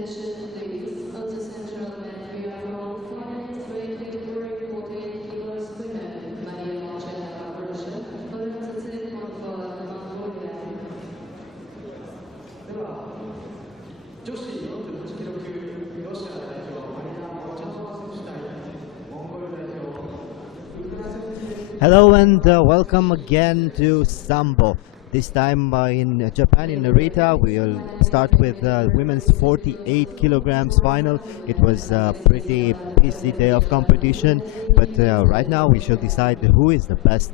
Attention ladies, ladies and gentlemen, we are from finance weight category 48 kilos women. Maria Malchena, Russia, Valentin Mongolia, Mongolia. では、女子48キロ級ロシア代表マリア・モチャノワ選手対モンゴル代表ウクライナ選手。 Hello and welcome again to SAMBO. This time in Japan, in Narita, we'll start with women's 48 kilograms final. It was a pretty busy day of competition, but right now we shall decide who is the best,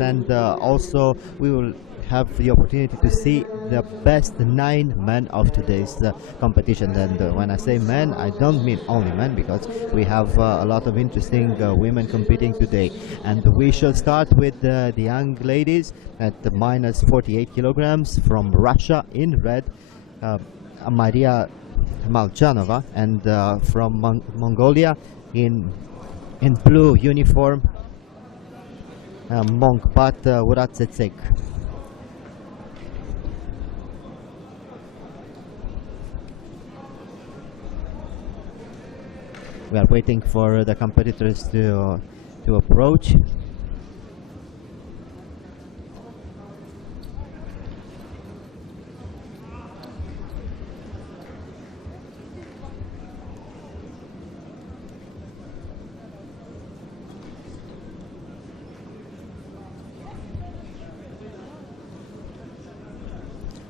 and also we will have the opportunity to see the best 9 men of today's competition. And when I say men, I don't mean only men, because we have a lot of interesting women competing today. And we shall start with the young ladies at the minus 48 kilograms from Russia in red, Maria Malchanova, and from Mongolia in blue uniform, Mongpat Uratsetsek. We are waiting for the competitors to approach.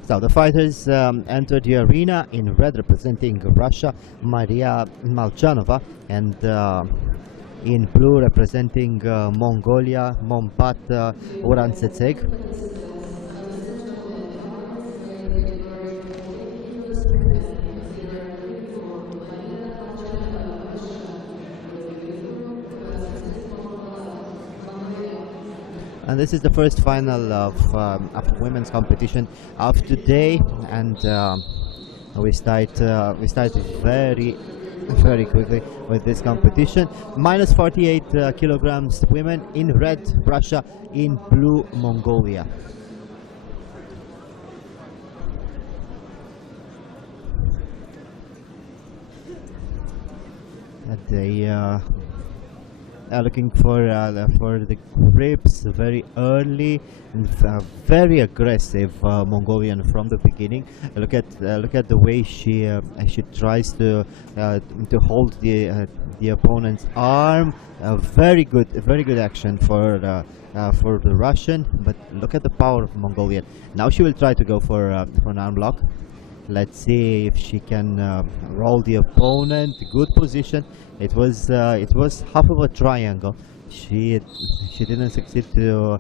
So the fighters entered the arena in red, representing Russia, Maria Malchanova, and in blue, representing Mongolia, Mompat Urantsetseg. And this is the first final of women's competition of today, and we start very quickly with this competition. Minus 48 kilograms women in red, Russia; in blue, Mongolia. And they are looking for the grips very early, and very aggressive Mongolian from the beginning. Look at the way she tries to hold the opponent's arm. Very good action for the Russian. But look at the power of Mongolian. Now she will try to go for an arm lock. Let's see if she can roll the opponent. Good position. It was half of a triangle. She didn't succeed to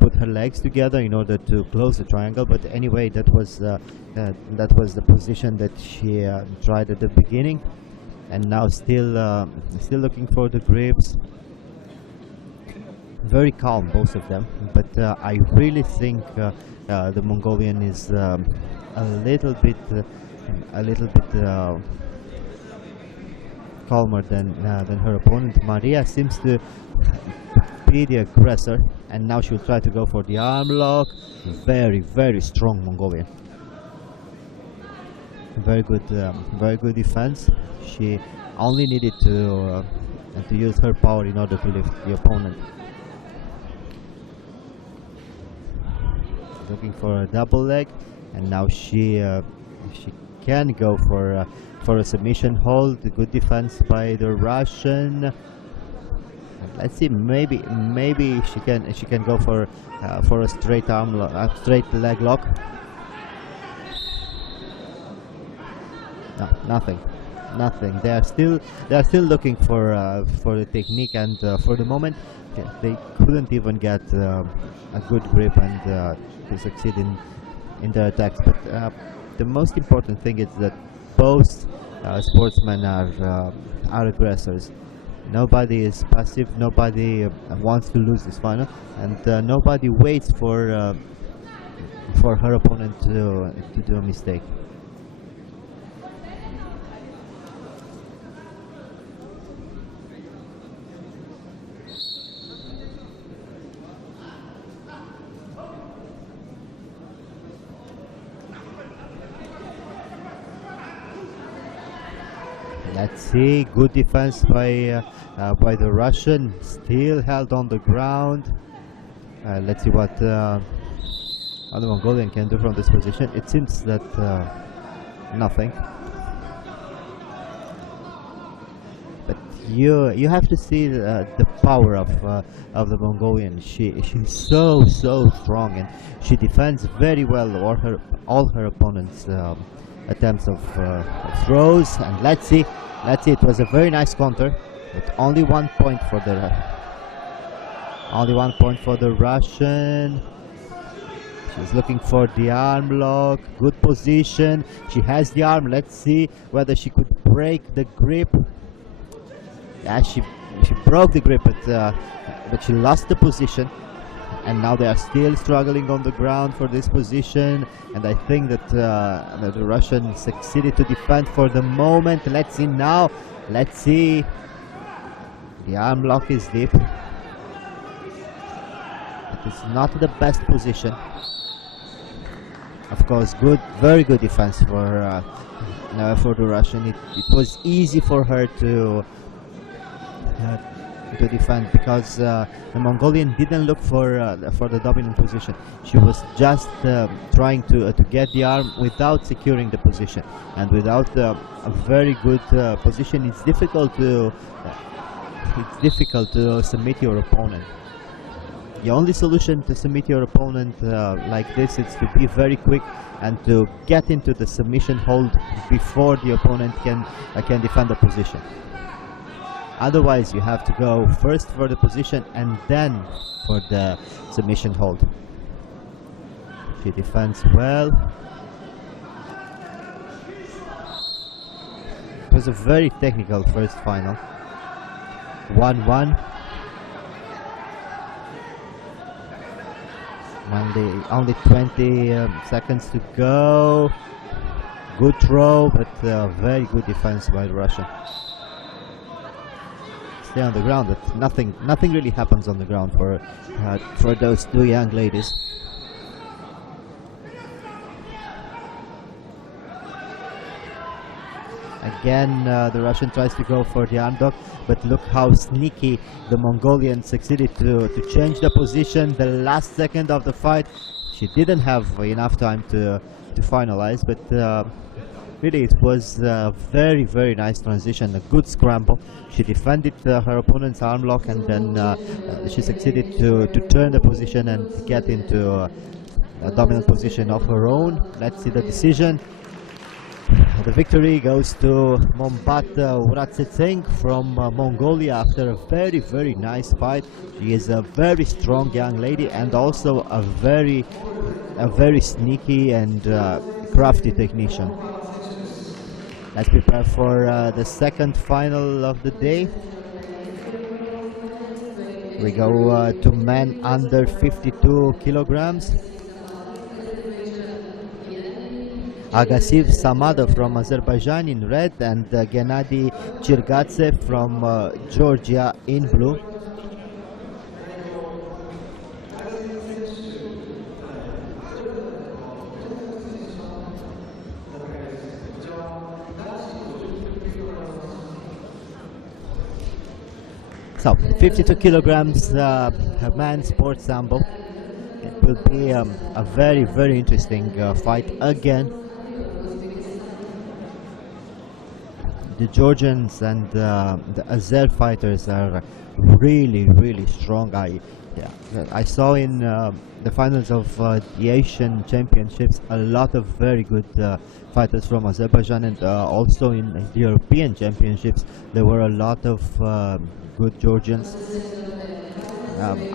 put her legs together in order to close the triangle. But anyway, that was the position that she tried at the beginning, and now still looking for the grips. Very calm, both of them. But I really think the Mongolian is a little bit calmer than her opponent. Maria seems to be the aggressor, and now she'll try to go for the arm lock. Very strong Mongolian. Very good defense. She only needed to use her power in order to lift the opponent. Looking for a double leg, and now she can go for a submission hold. Good defense by the Russian. Let's see, maybe she can go for a straight straight leg lock. No, nothing. They are still looking for the technique, and for the moment they couldn't even get a good grip and to succeed in their attacks. But the most important thing is that both sportsmen are aggressors. Nobody is passive. Nobody wants to lose this final, and nobody waits for her opponent to do a mistake. Let's see, good defense by the Russian, still held on the ground. Let's see what the Mongolian can do from this position. It seems that nothing. But you have to see the power of the Mongolian. She's so strong, and she defends very well all her opponents' attempts of throws. And let's see, it was a very nice counter, but only 1 point for the Russian. She's looking for the arm lock. Good position. She has the arm. Let's see whether she could break the grip. Yeah, she broke the grip, but she lost the position. And now they are still struggling on the ground for this position. And I think that the Russian succeeded to defend for the moment. Let's see now. Let's see. The arm lock is deep. It's not the best position. Of course, very good defense for the Russian. It was easy for her to defend because the Mongolian didn't look for the dominant position. She was just trying to get the arm without securing the position, and without a very good position, it's difficult to submit your opponent. The only solution to submit your opponent like this is to be very quick and to get into the submission hold before the opponent can defend the position. Otherwise, you have to go first for the position and then for the submission hold. She defends well. It was a very technical first final. 1-1. Only 20 seconds to go. Good throw, but very good defense by the Russian. Stay on the ground, but nothing really happens on the ground for those two young ladies. Again, the Russian tries to go for the arm lock, but look how sneaky the Mongolian succeeded to change the position the last second of the fight. She didn't have enough time to finalize, but really it was a very nice transition, a good scramble. She defended her opponent's arm lock, and then she succeeded to turn the position and get into a dominant position of her own. Let's see the decision. The victory goes to Mombat Uratsetseng from Mongolia after a very nice fight. She is a very strong young lady and also a very sneaky and crafty technician. Let's prepare for the second final of the day. We go to men under 52 kilograms. Agasiv Samada from Azerbaijan in red, and Gennady Chirgatsev from Georgia in blue. So 52 kilograms man sports sambo. It will be a very interesting fight again. The Georgians and the Azer fighters are really strong. I saw in the finals of the Asian Championships a lot of very good fighters from Azerbaijan, and also in the European Championships there were a lot of good Georgians.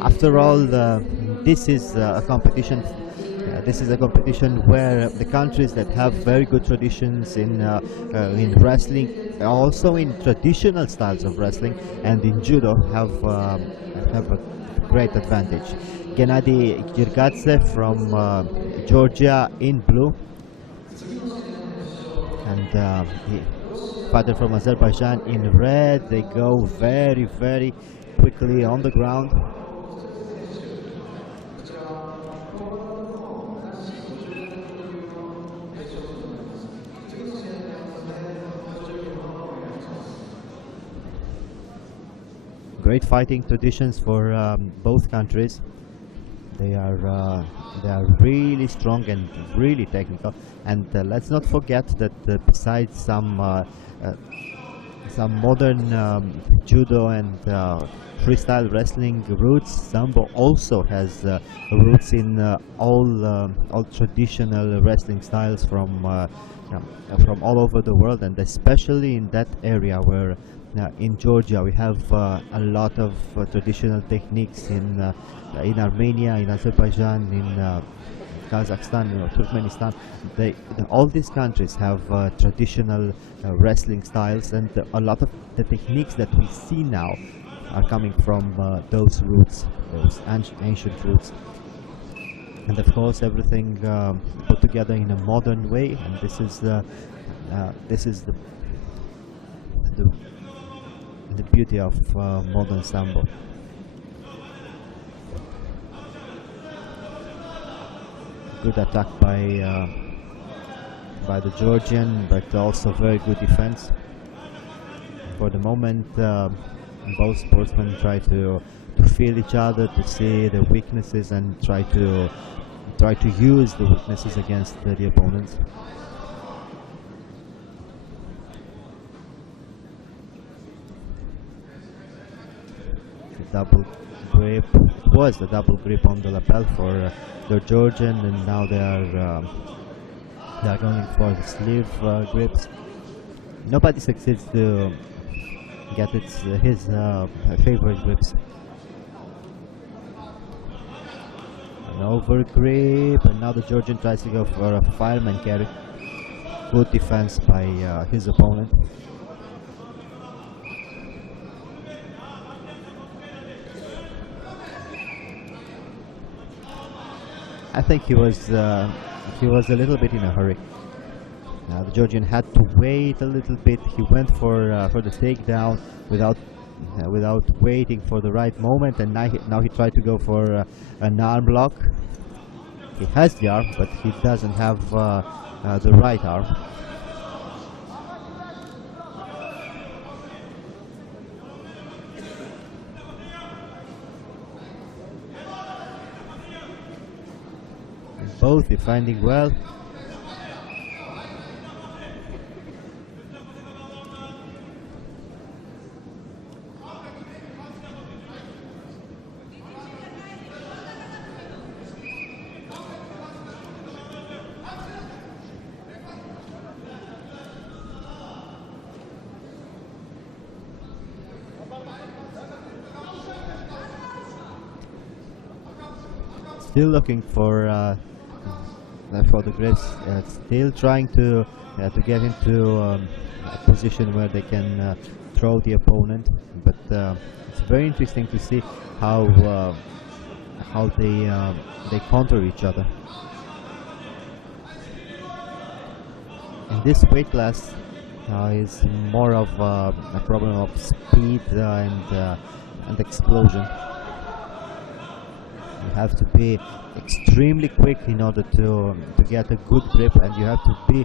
After all, this is a competition. This is a competition where the countries that have very good traditions in wrestling, also in traditional styles of wrestling, and in judo have a great advantage. Gennady Chirgatsev from Georgia in blue, and the fighter from Azerbaijan in red. They go very quickly on the ground. great fighting traditions for both countries. They are really strong and really technical. And let's not forget that besides some modern judo and freestyle wrestling roots, Sambo also has roots in all traditional wrestling styles from all over the world, and especially in that area where in Georgia we have a lot of traditional techniques in Armenia, in Azerbaijan, in Kazakhstan, Turkmenistan. All these countries have traditional wrestling styles, and a lot of the techniques that we see now are coming from those roots, those ancient roots. And of course, everything put together in a modern way, and this is the beauty of modern Sambo. Good attack by the Georgian, but also very good defense. For the moment, both sportsmen try to feel each other, to see the weaknesses, and try to use the weaknesses against the opponents. The double grip was the double grip on the lapel for the Georgian, and now they are going for the sleeve grips. Nobody succeeds to get his favorite grips. An over grip, and now the Georgian tries to go for a fireman carry. Good defense by his opponent. I think he was a little bit in a hurry. The Georgian had to wait a little bit. He went for the takedown without waiting for the right moment, and now he tried to go for an arm lock. He has the arm, but he doesn't have the right arm. Both defending well. Still looking for the grips, still trying to get into a position where they can throw the opponent, but it's very interesting to see how they counter each other. In this weight class is more of a problem of speed and explosion. You have to be extremely quick in order to get a good grip, and you have to be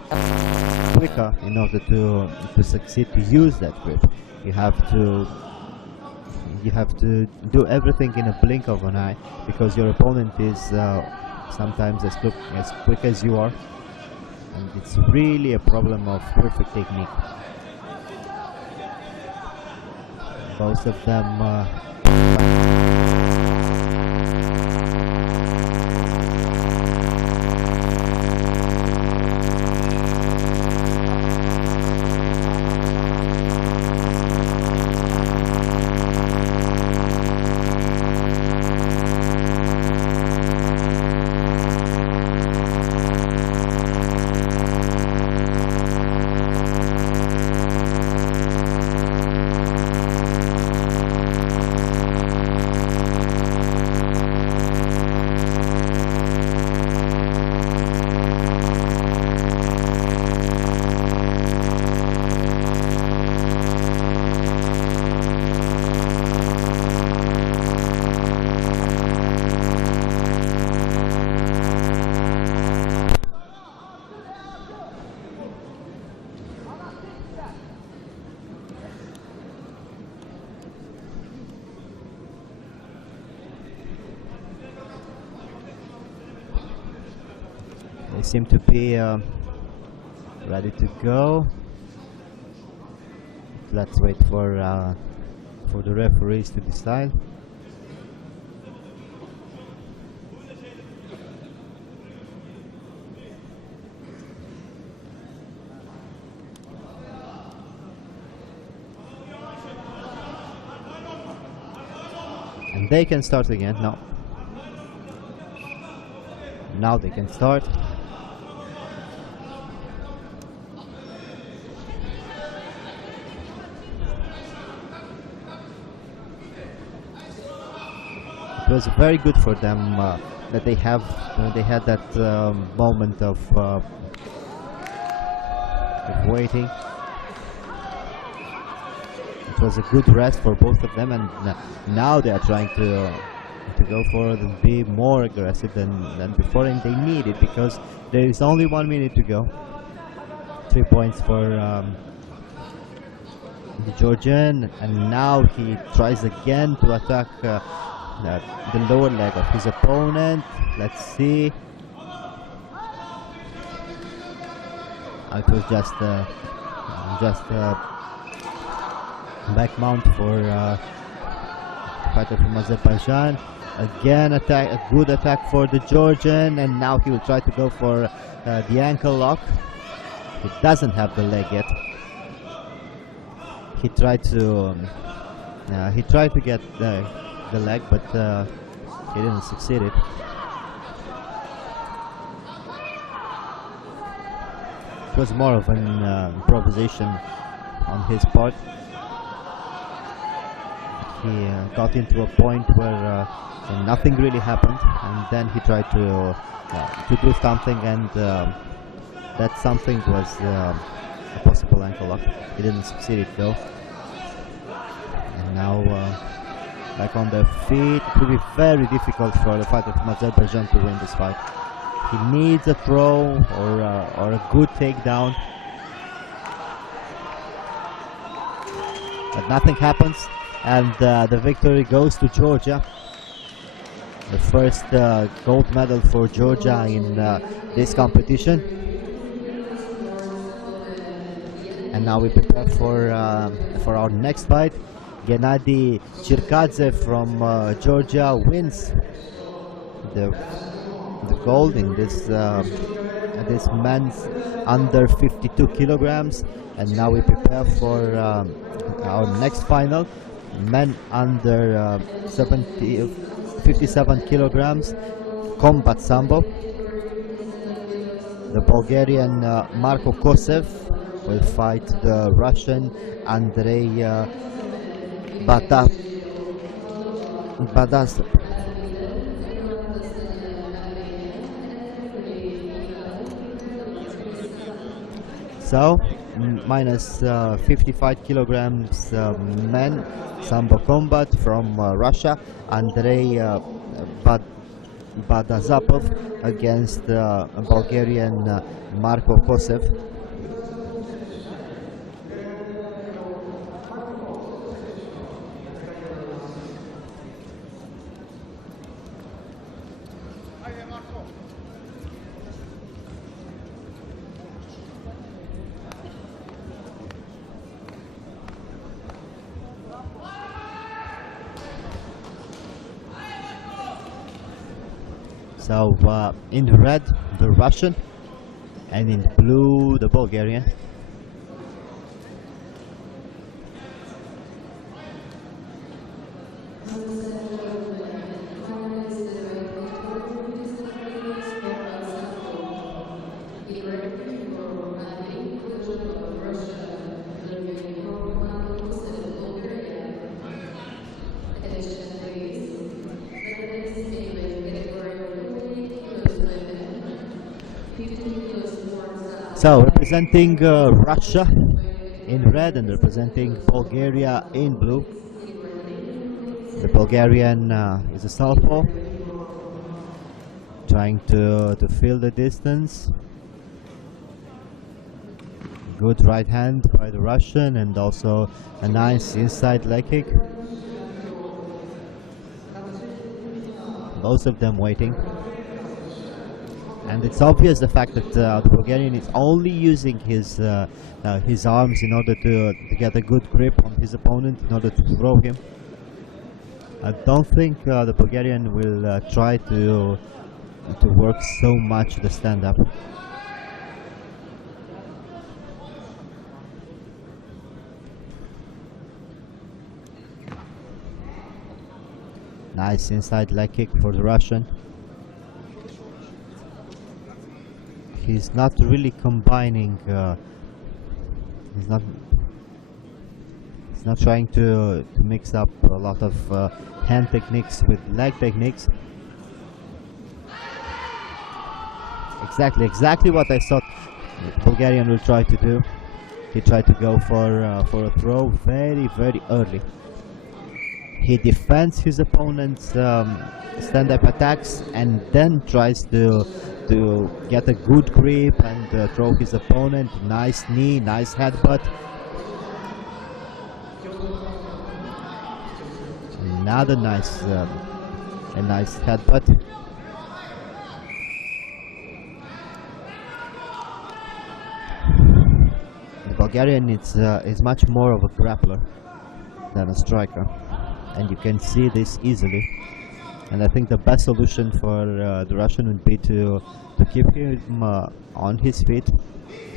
quicker in order to succeed to use that grip. You have to do everything in a blink of an eye, because your opponent is sometimes as quick as you are, and it's really a problem of perfect technique. Both of them They seem to be ready to go. Let's wait for the referees to decide. And they can start again. No. Now they can start. It was very good for them that they had that moment of waiting. It was a good rest for both of them, and now they are trying to go forward and be more aggressive than before, and they need it because there is only 1 minute to go. 3 points for the Georgian, and now he tries again to attack the lower leg of his opponent. Let's see. It was just back mount for fighter from Azerbaijan. Again, a good attack for the Georgian, and now he will try to go for the ankle lock. He doesn't have the leg yet. He tried to get the leg, but he didn't succeed it. It was more of an improvisation on his part. He got into a point where nothing really happened, and then he tried to do something, and that something was a possible ankle lock. He didn't succeed it though. And now back on their feet. It will be very difficult for the fighter from Azerbaijan to win this fight. He needs a throw or a good takedown, but nothing happens, and the victory goes to Georgia. The first gold medal for Georgia in this competition. And now we prepare for our next fight. Gennady Chirkadze from Georgia wins the gold in this men's under 52 kilograms. And now we prepare for our next final, men under 57 kilograms, combat sambo. The Bulgarian Marko Kosev will fight the Russian Andrei Badasov. So, minus 55 kilograms men sambo combat from Russia, Andrei Badazapov against Bulgarian Marko Kosev. So in red, the Russian, and in blue, the Bulgarian. So representing Russia in red and representing Bulgaria in blue. The Bulgarian is a southpaw, trying to fill the distance. Good right hand by the Russian, and also a nice inside leg kick. Both of them waiting. And it's obvious the fact that the Bulgarian is only using his arms in order to get a good grip on his opponent, in order to throw him. I don't think the Bulgarian will try to work so much the stand-up. Nice inside leg kick for the Russian. He's not really combining. He's not trying to mix up a lot of hand techniques with leg techniques. Exactly what I thought Bulgarian will try to do. He tried to go for a throw very early. He defends his opponent's stand-up attacks and then tries to get a good grip and throw his opponent. Nice knee, nice headbutt. Another nice headbutt. The Bulgarian is much more of a grappler than a striker, and you can see this easily. And I think the best solution for the Russian would be to keep him on his feet,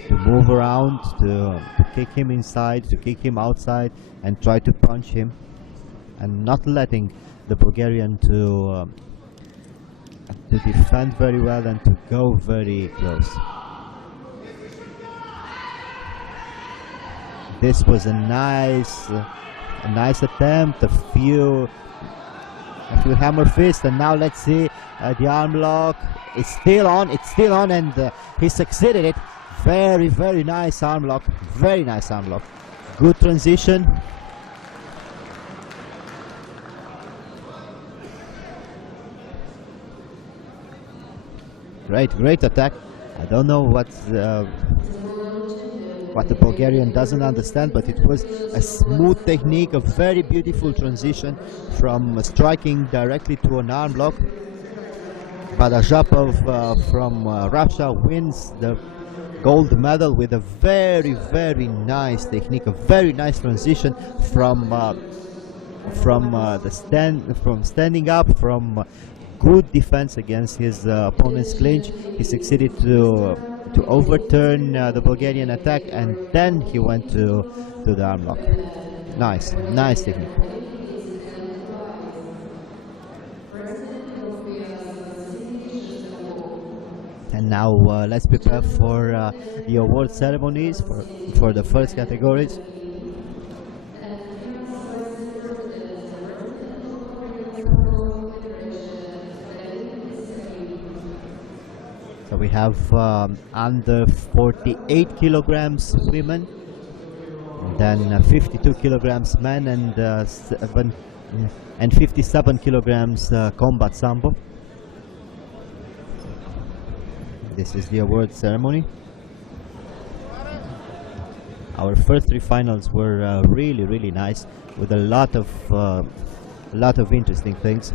to move around, to kick him inside, to kick him outside, and try to punch him, and not letting the Bulgarian to defend very well and to go very close. This was a nice attempt, a few hammer fists, and now let's see the arm lock. It's still on, and he succeeded it. Very nice arm lock, very nice arm lock. Good transition. Great attack. I don't know what the Bulgarian doesn't understand, but it was a smooth technique, a very beautiful transition from striking directly to an arm lock. But Azhapov from Russia wins the gold medal with a very nice technique, a very nice transition from standing up, from good defense against his opponent's clinch. He succeeded to overturn the Bulgarian attack, and then he went to the arm lock. Nice technique. And now let's prepare for the award ceremonies for the first categories. So we have under 48 kilograms women, then 52 kilograms men, and 57 kilograms combat sambo. This is the award ceremony. Our first three finals were really nice, with a lot of interesting things.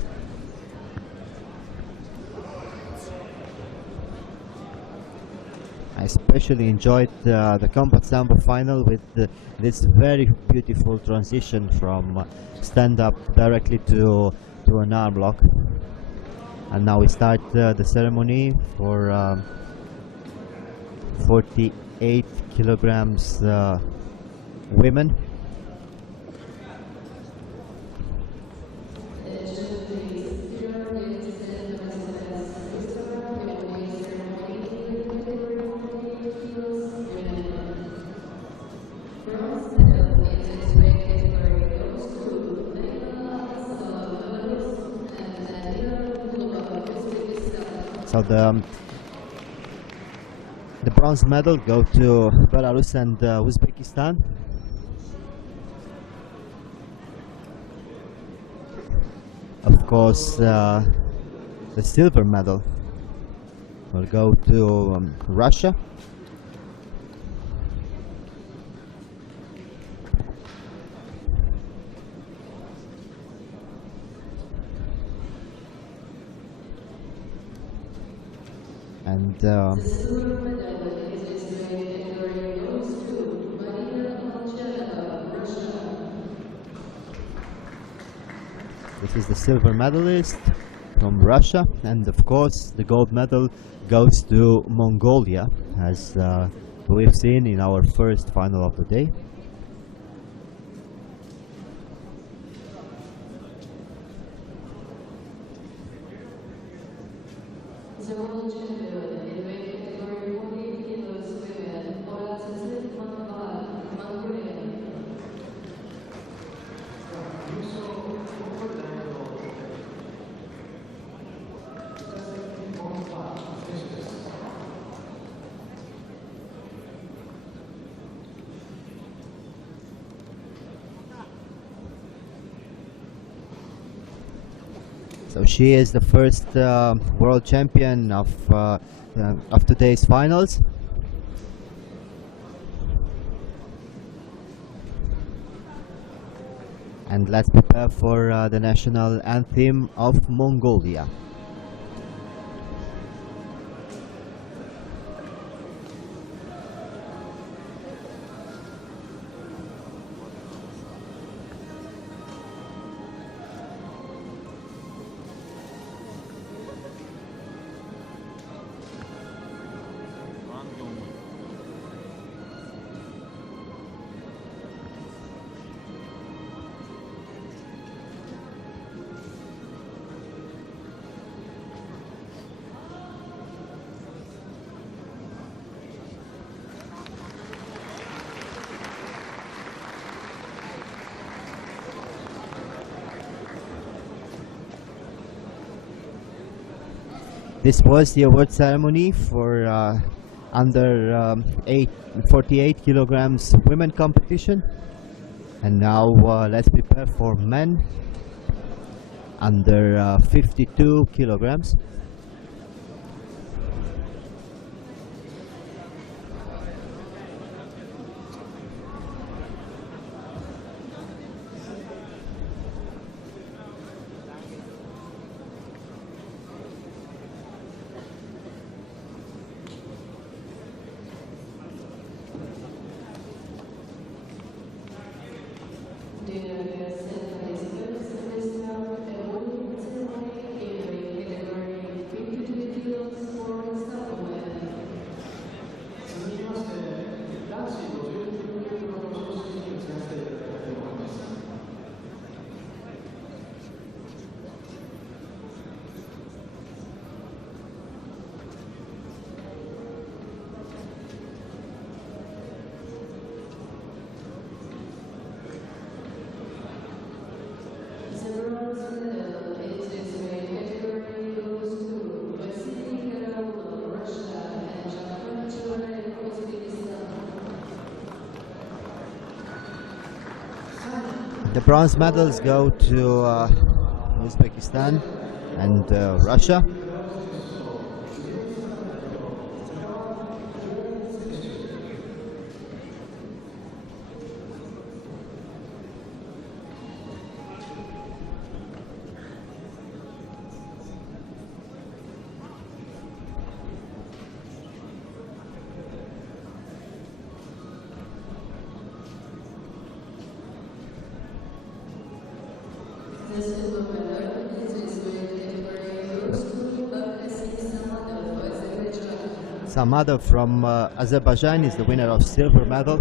I especially enjoyed the combat sambo final with this very beautiful transition from stand-up directly to an arm lock. And now we start the ceremony for 48 kilograms women. So the bronze medal go to Belarus and Uzbekistan. Of course, the silver medal will go to Russia. And The silver medal in this weight category goes to Maria Molchanova, Russia. this is the silver medalist from Russia, and of course the gold medal goes to Mongolia, as we've seen in our first final of the day. The world champion in weight category 48 kilos women, Orazil Manova, Mongolia. 優勝モンゴル代表北関モンパ選手です。 So she is the first world champion of today's finals. And let's prepare for the national anthem of Mongolia. This was the award ceremony for under 48 kilograms women competition, and now let's prepare for men under 52 kilograms. The bronze medals go to Uzbekistan and Russia. Samadov from Azerbaijan is the winner of silver medal.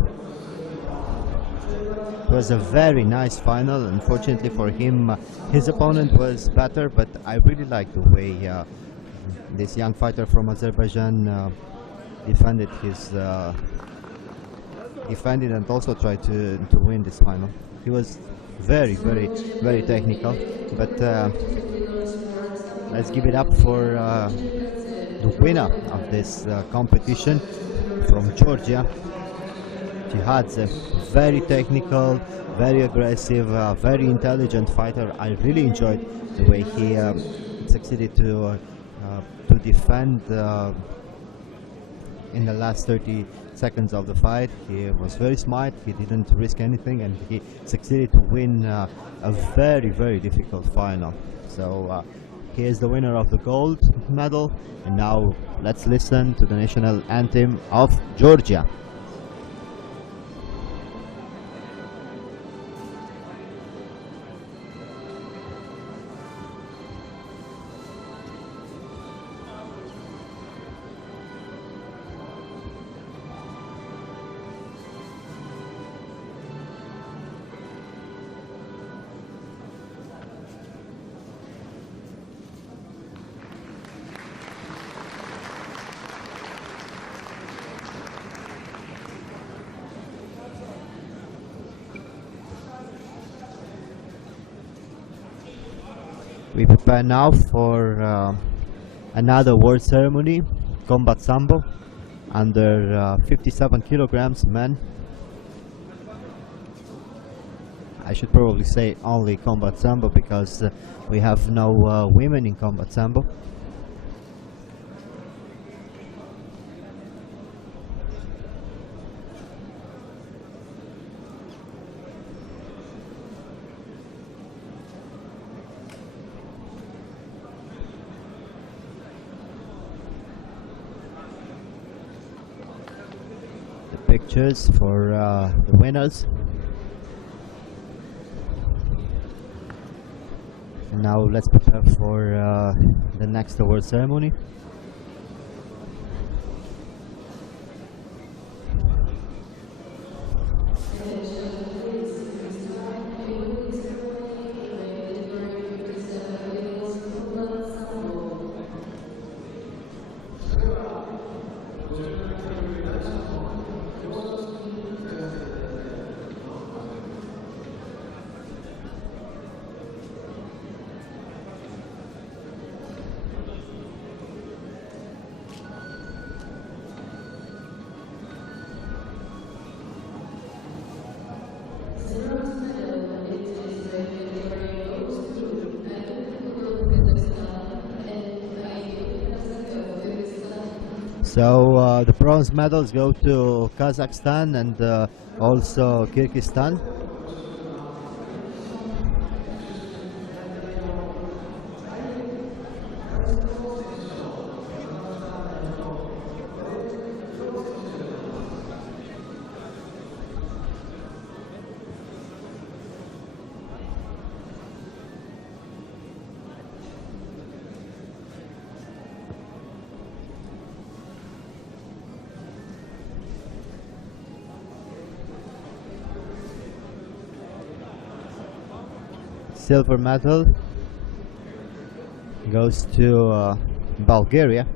It was a very nice final. Unfortunately for him, his opponent was better, but I really like the way this young fighter from Azerbaijan defended and also tried to win this final. He was very technical, but let's give it up for the winner of this competition from Georgia. Jihad's a very technical, very aggressive, very intelligent fighter. I really enjoyed the way he succeeded to defend in the last 30 seconds of the fight. He was very smart, he didn't risk anything, and he succeeded to win a very difficult final. So He is the winner of the gold medal. And now let's listen to the national anthem of Georgia. We prepare now for another award ceremony, combat sambo, under 57 kilograms men. I should probably say only combat sambo because we have no women in combat sambo. Pictures for the winners. And now let's prepare for the next award ceremony. So the bronze medals go to Kazakhstan and also Kyrgyzstan. Silver medal goes to Bulgaria.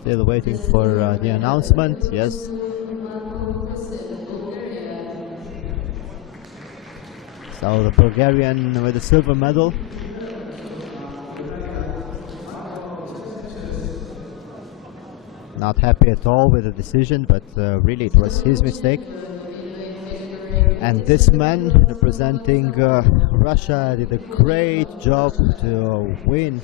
Still waiting for the announcement. Yes. So the Bulgarian with the silver medal. Not happy at all with the decision, but really it was his mistake. And this man representing Russia did a great job to win.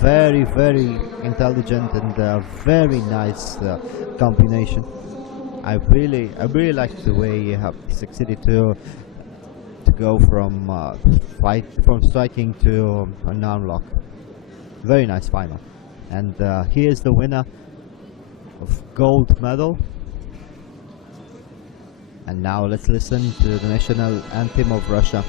Very, very intelligent and very nice combination. I really liked the way he succeeded to go from striking to a non-lock. Very nice final. And he is the winner of gold medal. And now let's listen to the national anthem of Russia.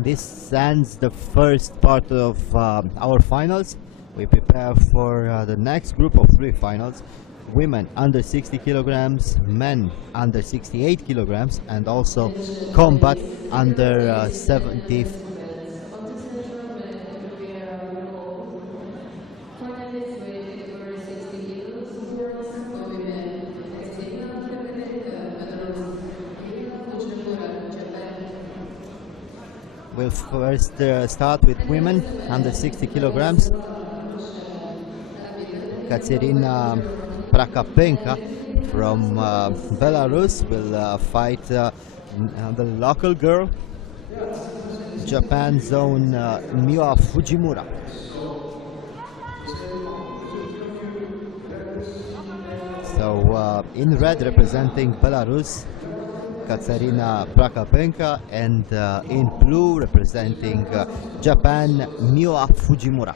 this ends the first part of our finals. We prepare for the next group of 3 finals. Women under 60 kilograms, men under 68 kilograms, and also combat under 70. We'll first start with women under 60 kilograms. Katerina Prakapenka from Belarus will fight the local girl, Japan's own Miwa Fujimura. So in red representing Belarus, Katerina Prakapenka, and in blue representing Japan, Miwa Fujimura.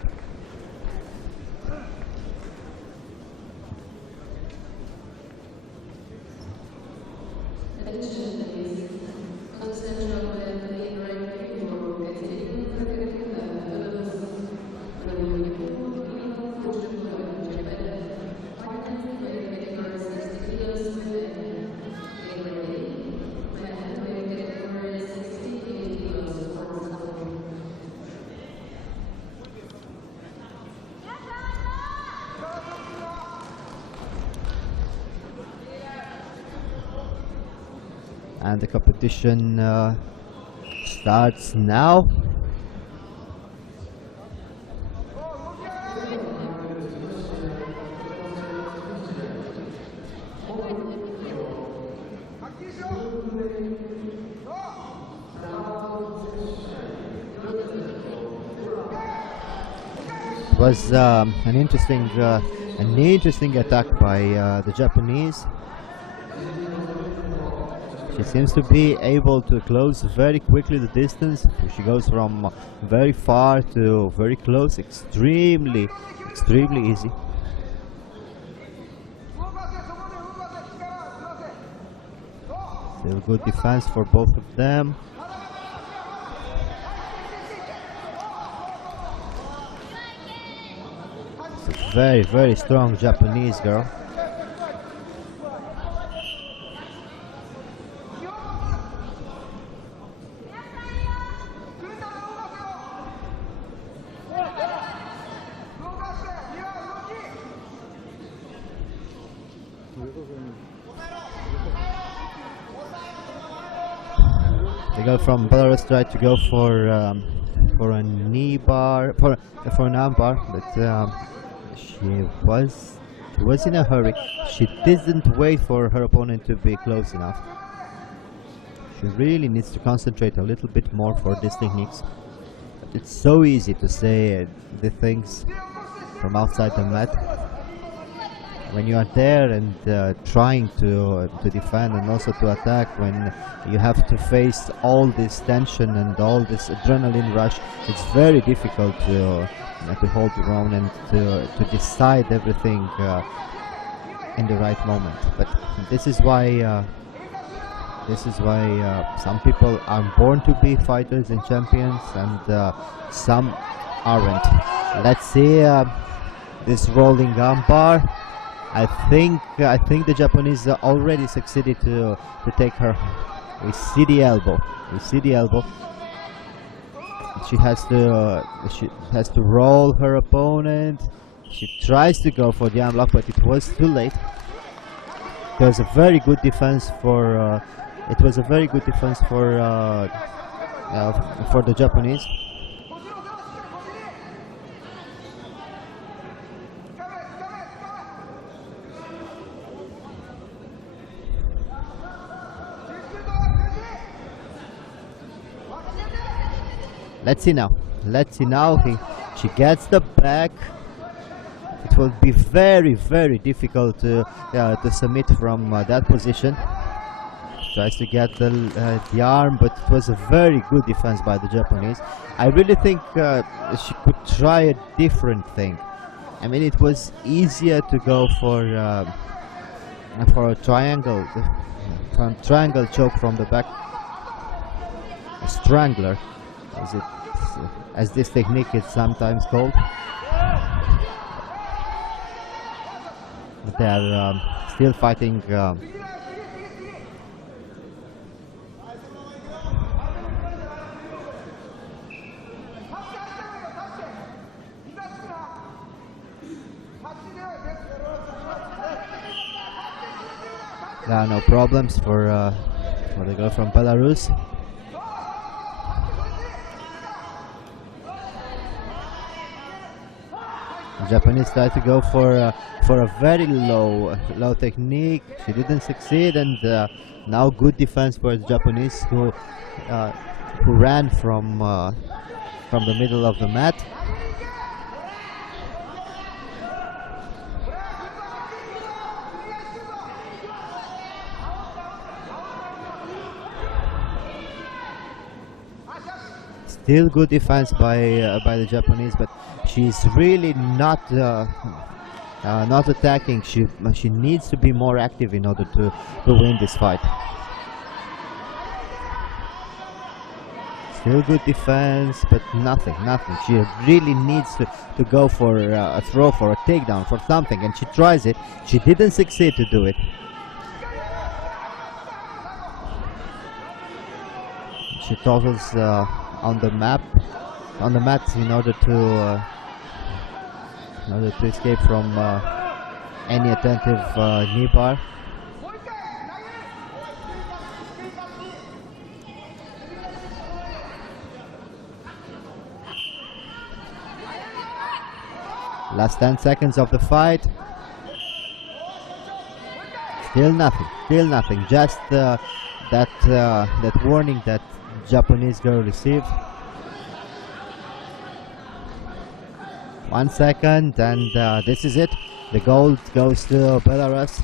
And the competition starts now. It was an interesting attack by the Japanese. She seems to be able to close very quickly the distance. She goes from very far to very close, extremely easy. Still good defense for both of them. It's a very strong Japanese girl. The girl from Belarus tried to go for a knee bar, for an arm bar, but she was in a hurry. She didn't wait for her opponent to be close enough. She really needs to concentrate a little bit more for these techniques. But it's so easy to say the things from outside the mat. When you are there and trying to defend and also to attack, when you have to face all this tension and all this adrenaline rush, it's very difficult to hold your own and to decide everything in the right moment. But this is why some people are born to be fighters and champions, and some aren't. Let's see this rolling arm bar. I think the Japanese already succeeded to take her. We see the elbow. She has to roll her opponent. She tries to go for the arm lock, but it was too late. It was a very good defense for. For the Japanese. Let's see now. She gets the back. It will be very difficult to submit from that position. Tries to get the arm, but it was a very good defense by the Japanese. I really think she could try a different thing. I mean, it was easier to go for a triangle choke from the back, a strangler. Is it, as this technique is sometimes called. But they are still fighting. There are no problems for the girl from Belarus. The Japanese tried to go for a very low technique. She didn't succeed, and now good defense for the Japanese who ran from the middle of the mat. Still good defense by the Japanese, but she's really not attacking. She needs to be more active in order to win this fight. Still good defense, but nothing. She really needs to go for a throw, for a takedown, for something, and she tries it. She didn't succeed to do it. She toggles on the mat in order to escape from any attentive knee bar. Last 10 seconds of the fight. Still nothing. Just that warning that Japanese girl received. 1 second, and this is it. The gold goes to Belarus.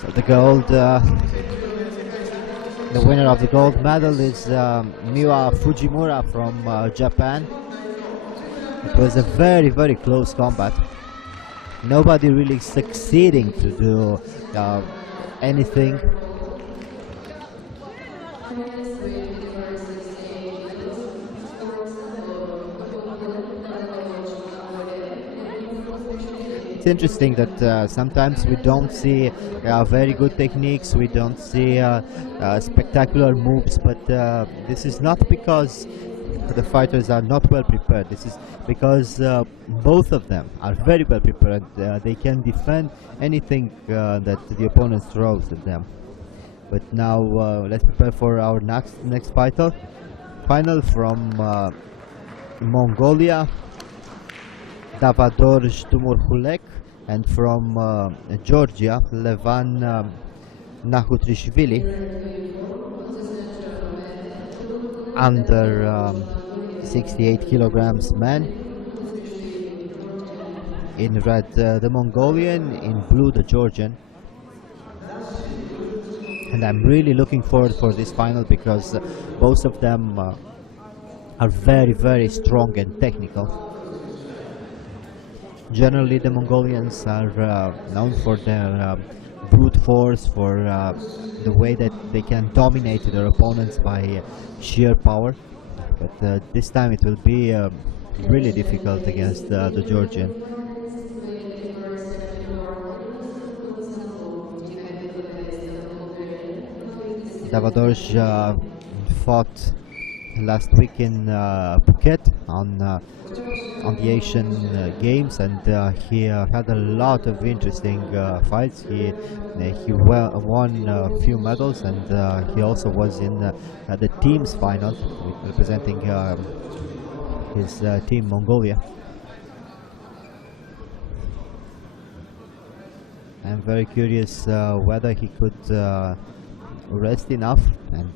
So the gold, the winner of the gold medal is Miwa Fujimura from Japan. It was a very, very close combat. Nobody really succeeding to do anything. It's interesting that sometimes we don't see very good techniques, we don't see spectacular moves, but this is not because the fighters are not well prepared. This is because both of them are very well prepared. They can defend anything that the opponent throws at them. But now let's prepare for our next fighter. Final from Mongolia, Davador Jtumurhulek, and from Georgia, Levan Nahutrishvili. Under 68 kilograms man. In red the Mongolian, in blue the Georgian. And I'm really looking forward for this final because both of them are very, very strong and technical. Generally the Mongolians are known for their brute force, for the way that they can dominate their opponents by sheer power. But this time it will be really difficult against the Georgian. Davadorj fought last week in Phuket on the Asian Games, and he had a lot of interesting fights. He won a few medals, and he also was in the team's final, representing his team Mongolia. I'm very curious whether he could rest enough, and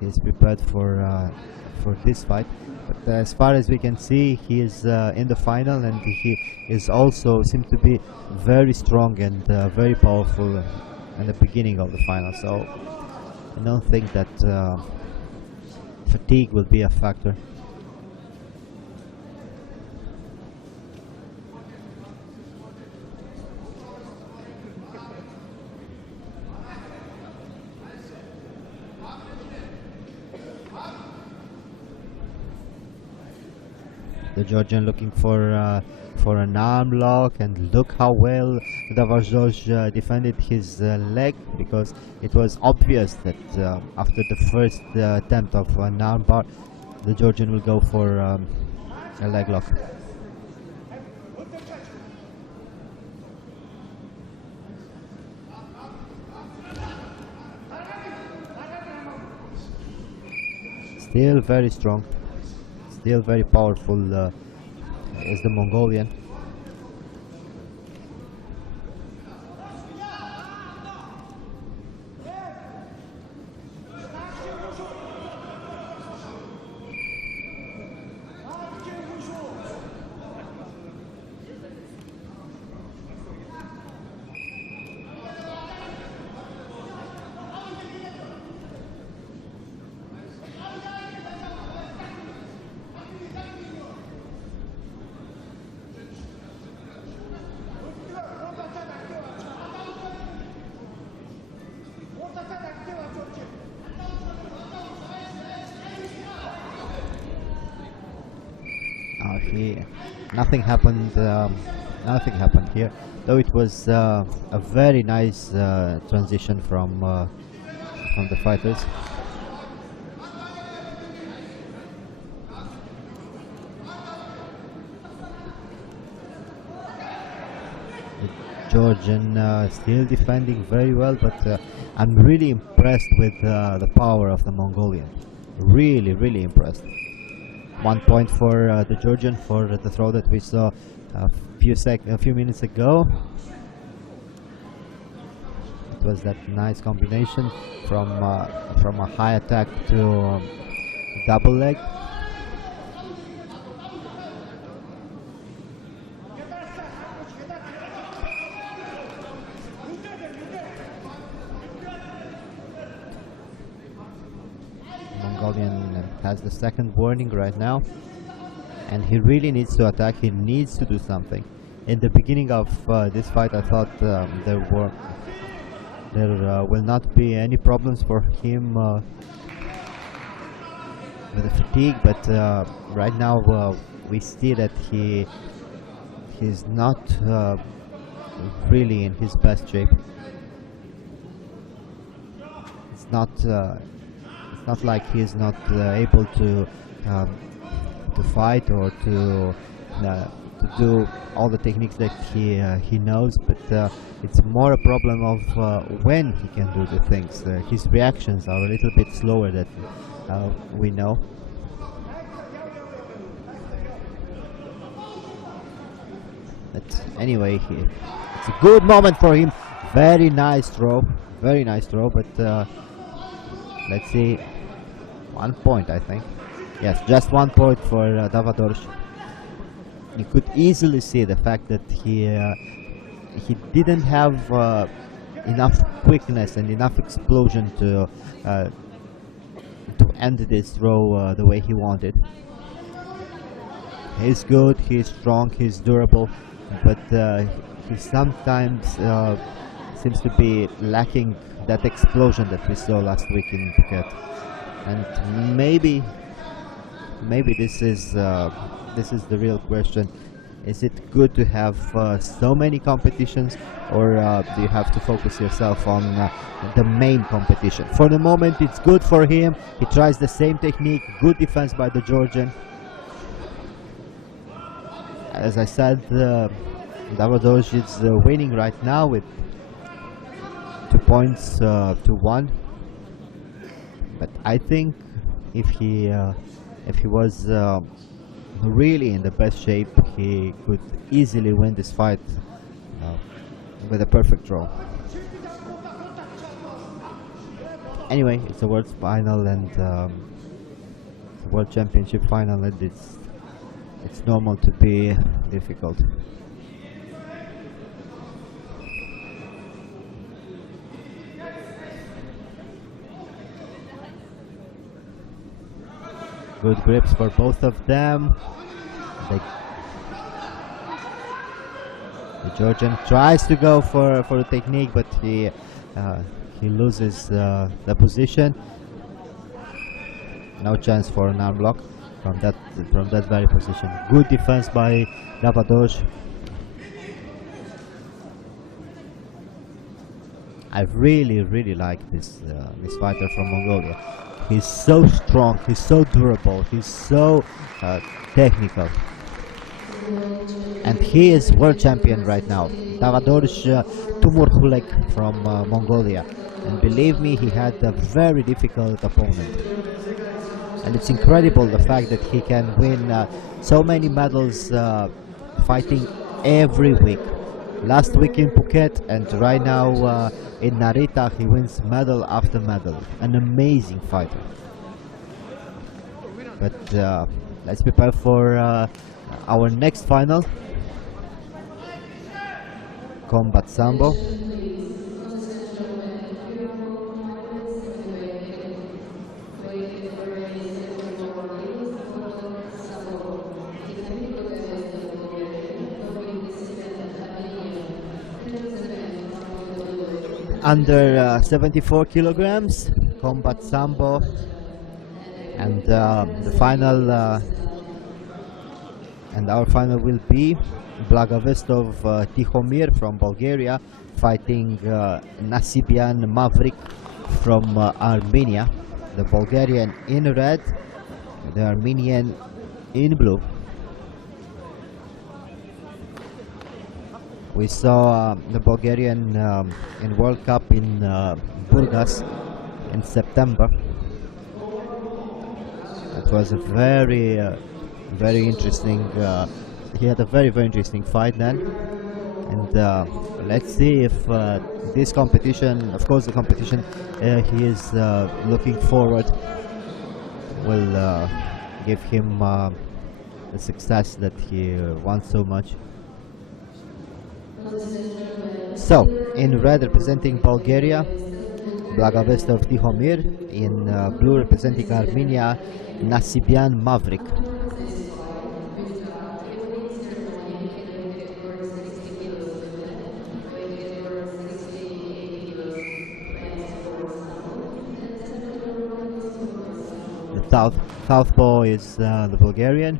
he's prepared for this fight. But as far as we can see, he is in the final, and he is also seems to be very strong and very powerful in the beginning of the final. So I don't think that fatigue will be a factor. The Georgian looking for an arm lock, and look how well Davazoj defended his leg, because it was obvious that after the first attempt of an arm bar, the Georgian will go for a leg lock. Still very strong, still very powerful is the Mongolian. Nothing happened. Nothing happened here, though it was a very nice transition from the fighters. The Georgian still defending very well, but I'm really impressed with the power of the Mongolian. Really, really impressed. 1 point for the Georgian for the throw that we saw a few minutes ago. It was that nice combination from a high attack to double leg. Mongolian has the second warning right now, and he really needs to attack. He needs to do something. In the beginning of this fight, I thought there will not be any problems for him with the fatigue, but right now we see that he's not really in his best shape. It's not like he's not able to fight or to do all the techniques that he knows, but it's more a problem of when he can do the things. His reactions are a little bit slower than we know. But anyway, it's a good moment for him. Very nice throw, but let's see. 1 point, I think. Yes, just 1 point for Davadorj. You could easily see the fact that he didn't have enough quickness and enough explosion to end this throw the way he wanted. He's good, he's strong, he's durable, but he sometimes seems to be lacking that explosion that we saw last week in Phuket. And maybe this is the real question. Is it good to have so many competitions, or do you have to focus yourself on the main competition? For the moment, it's good for him. He tries the same technique. Good defense by the Georgian. As I said, Davadorj is winning right now with 2 points to 1. But I think if he was really in the best shape, he could easily win this fight with a perfect draw. Anyway, it's a world final and it's a world championship final, and it's normal to be difficult. Good grips for both of them. The Georgian tries to go for the technique, but he loses the position. No chance for an arm lock. from that very position. Good defense by Davadoj. I really like this fighter from Mongolia. He's so strong, he's so durable, he's so technical, and he is world champion right now. Davadoj Tumurhulek from Mongolia, and believe me, he had a very difficult opponent. And it's incredible the fact that he can win so many medals fighting every week. Last week in Phuket and right now in Narita, he wins medal after medal. An amazing fighter. But let's prepare for our next final. Combat Sambo. Under 74 kilograms, Combat Sambo, and the final and our final will be Blagavestov Tihomir from Bulgaria fighting Nasibian Mavrik from Armenia. The Bulgarian in red, the Armenian in blue. We saw the Bulgarian in World Cup in Burgas in September. It was a very interesting. He had a very interesting fight then, and let's see if this competition, of course, the competition he is looking forward, will give him the success that he wants so much. So, in red representing Bulgaria, Blagavestov Tihomir. In blue representing Armenia, Nasibian Mavrik. The southpaw is the Bulgarian.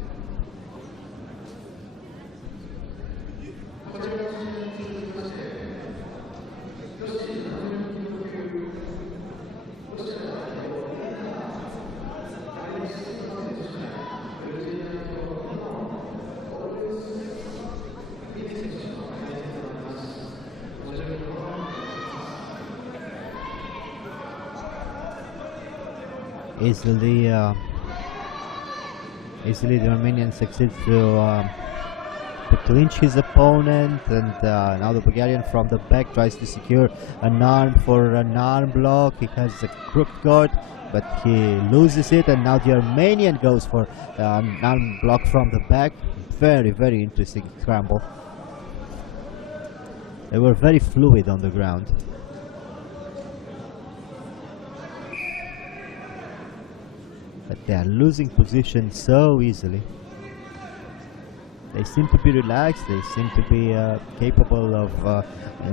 Easily the Armenian succeeds to clinch his opponent, and now the Bulgarian from the back tries to secure an arm for an arm block. He has a crook guard, but he loses it, and now the Armenian goes for an arm block from the back. Very interesting scramble. They were very fluid on the ground. But they are losing position so easily. They seem to be relaxed, they seem to be capable of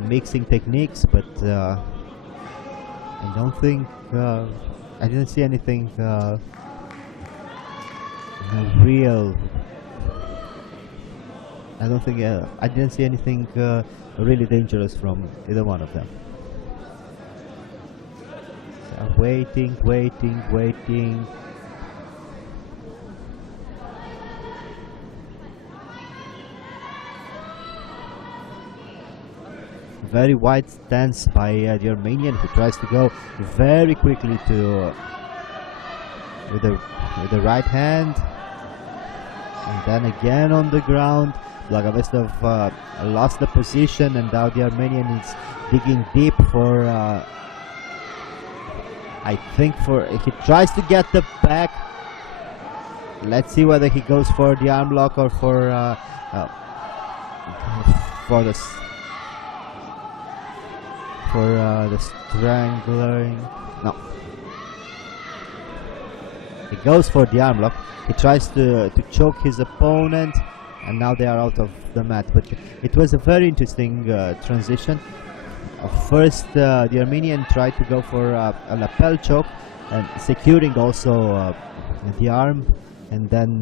mixing techniques, but I don't think, I didn't see anything real. I didn't see anything really dangerous from either one of them. So waiting. Very wide stance by the Armenian, who tries to go very quickly to with the right hand, and then again on the ground. Blagavestov lost the position, and now the Armenian is digging deep for. I think he tries to get the back. Let's see whether he goes for the arm lock or for the strangling. No, he goes for the arm lock. He tries to choke his opponent, and now they are out of the mat. But it was a very interesting transition. First, the Armenian tried to go for a lapel choke, and securing also the arm, and then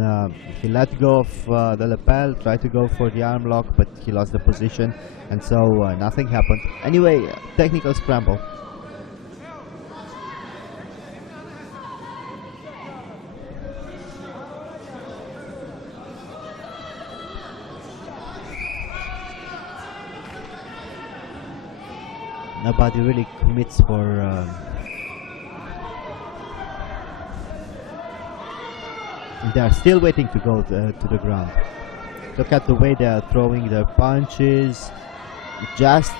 he let go of the lapel, tried to go for the arm lock, but he lost the position, and so nothing happened. Anyway, technical scramble. Nobody really commits for they are still waiting to go to the ground. Look at the way they are throwing their punches, just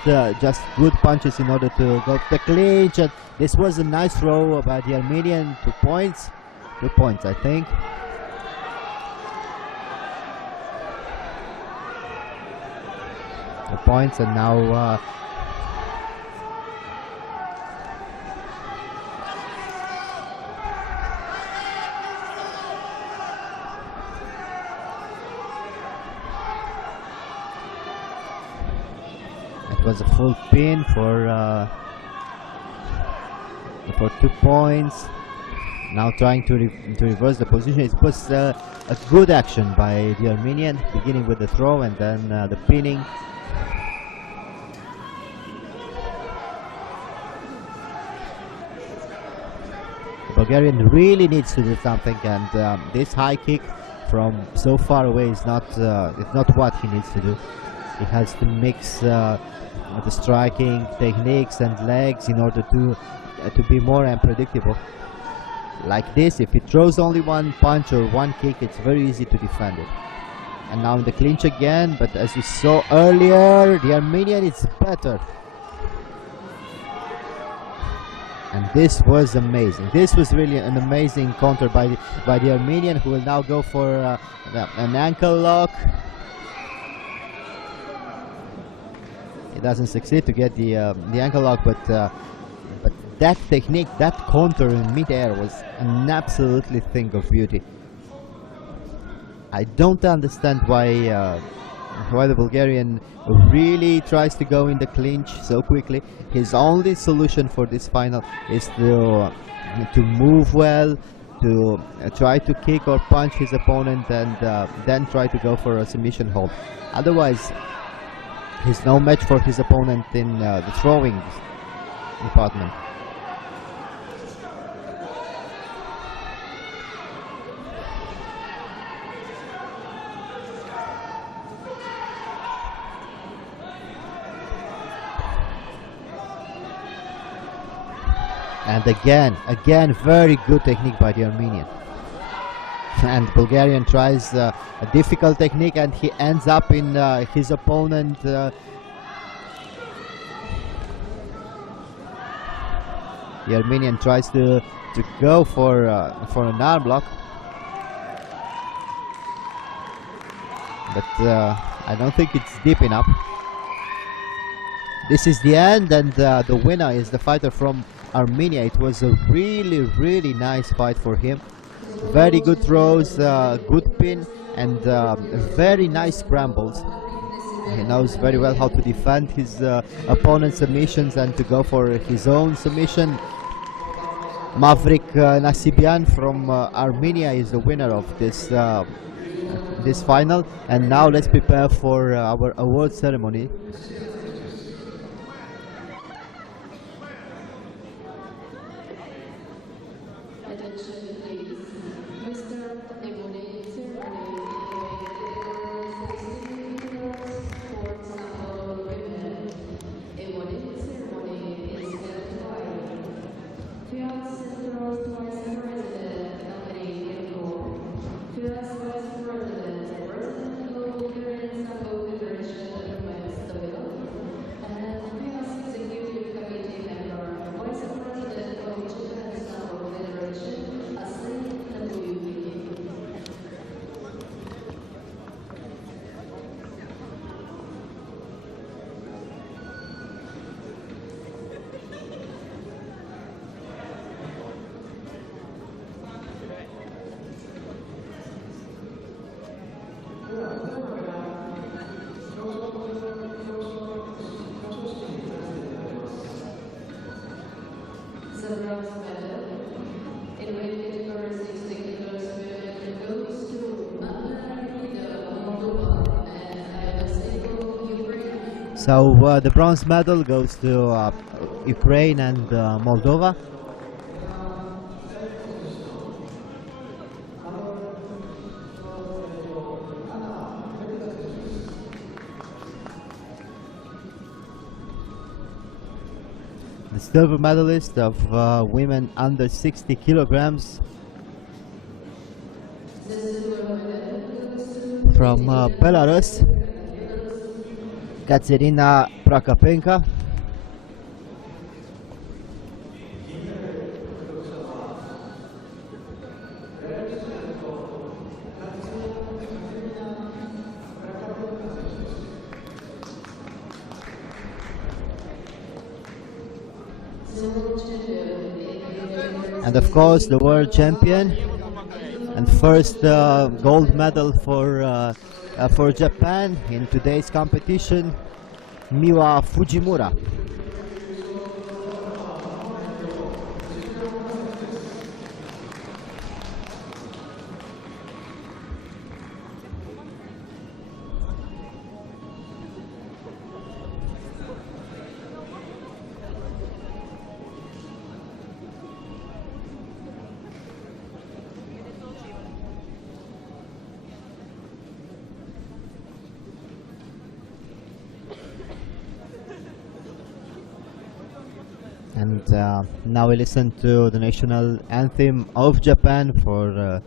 good punches in order to go to the clinch. And this was a nice throw by the Armenian. 2 points, 2 points I think. The points, and now it was a full pin for 2 points. Now trying to reverse the position. It was a good action by the Armenian, beginning with the throw and then the pinning. The Bulgarian really needs to do something, and this high kick from so far away is not what he needs to do. He has to mix the striking techniques and legs in order to be more unpredictable. Like this, if he throws only one punch or one kick, it's very easy to defend it. And now in the clinch again, but as you saw earlier, the Armenian is better. And this was amazing. This was really an amazing counter by the Armenian, who will now go for an ankle lock. He doesn't succeed to get the ankle lock, but that technique, that counter in mid-air was an absolutely thing of beauty. I don't understand why the Bulgarian really tries to go in the clinch so quickly. His only solution for this final is to move well, to try to kick or punch his opponent, and then try to go for a submission hold. Otherwise, he's no match for his opponent in the throwing department. And again, very good technique by the Armenian. And Bulgarian tries a difficult technique, and he ends up in his opponent. The Armenian tries to go for an arm lock, but I don't think it's deep enough. This is the end, and the winner is the fighter from Armenia. It was a really nice fight for him. Very good throws, good pin, and very nice scrambles. He knows very well how to defend his opponent's submissions and to go for his own submission. Mavrik Nasibian from Armenia is the winner of this final. And now let's prepare for our award ceremony. The bronze medal in weight category 60 kilos women and gold So the bronze medal goes to Ukraine and Moldova. The silver medalist of women under 60 kilograms from Belarus, Katerina Prokopenko. And of course the world champion and first gold medal for Japan in today's competition, Miwa Fujimura. And now we listen to the national anthem of Japan for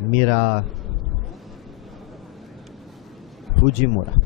Mira Fujimura.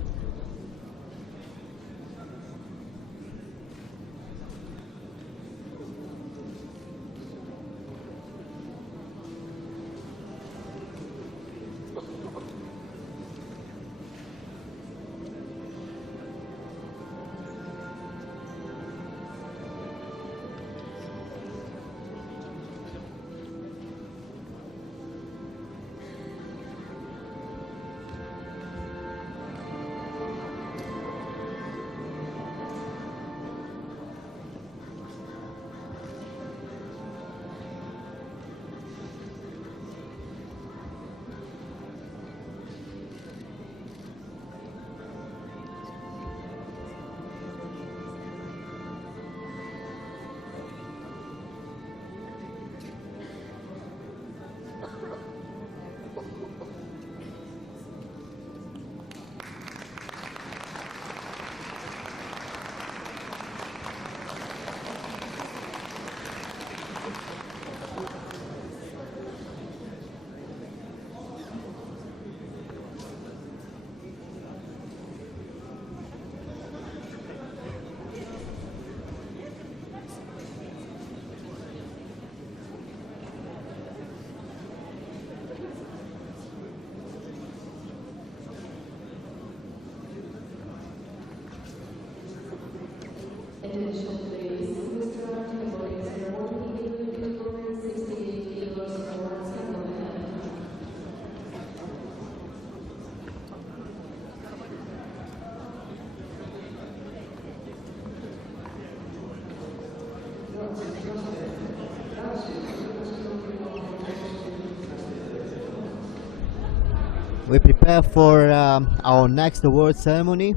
We prepare for our next award ceremony,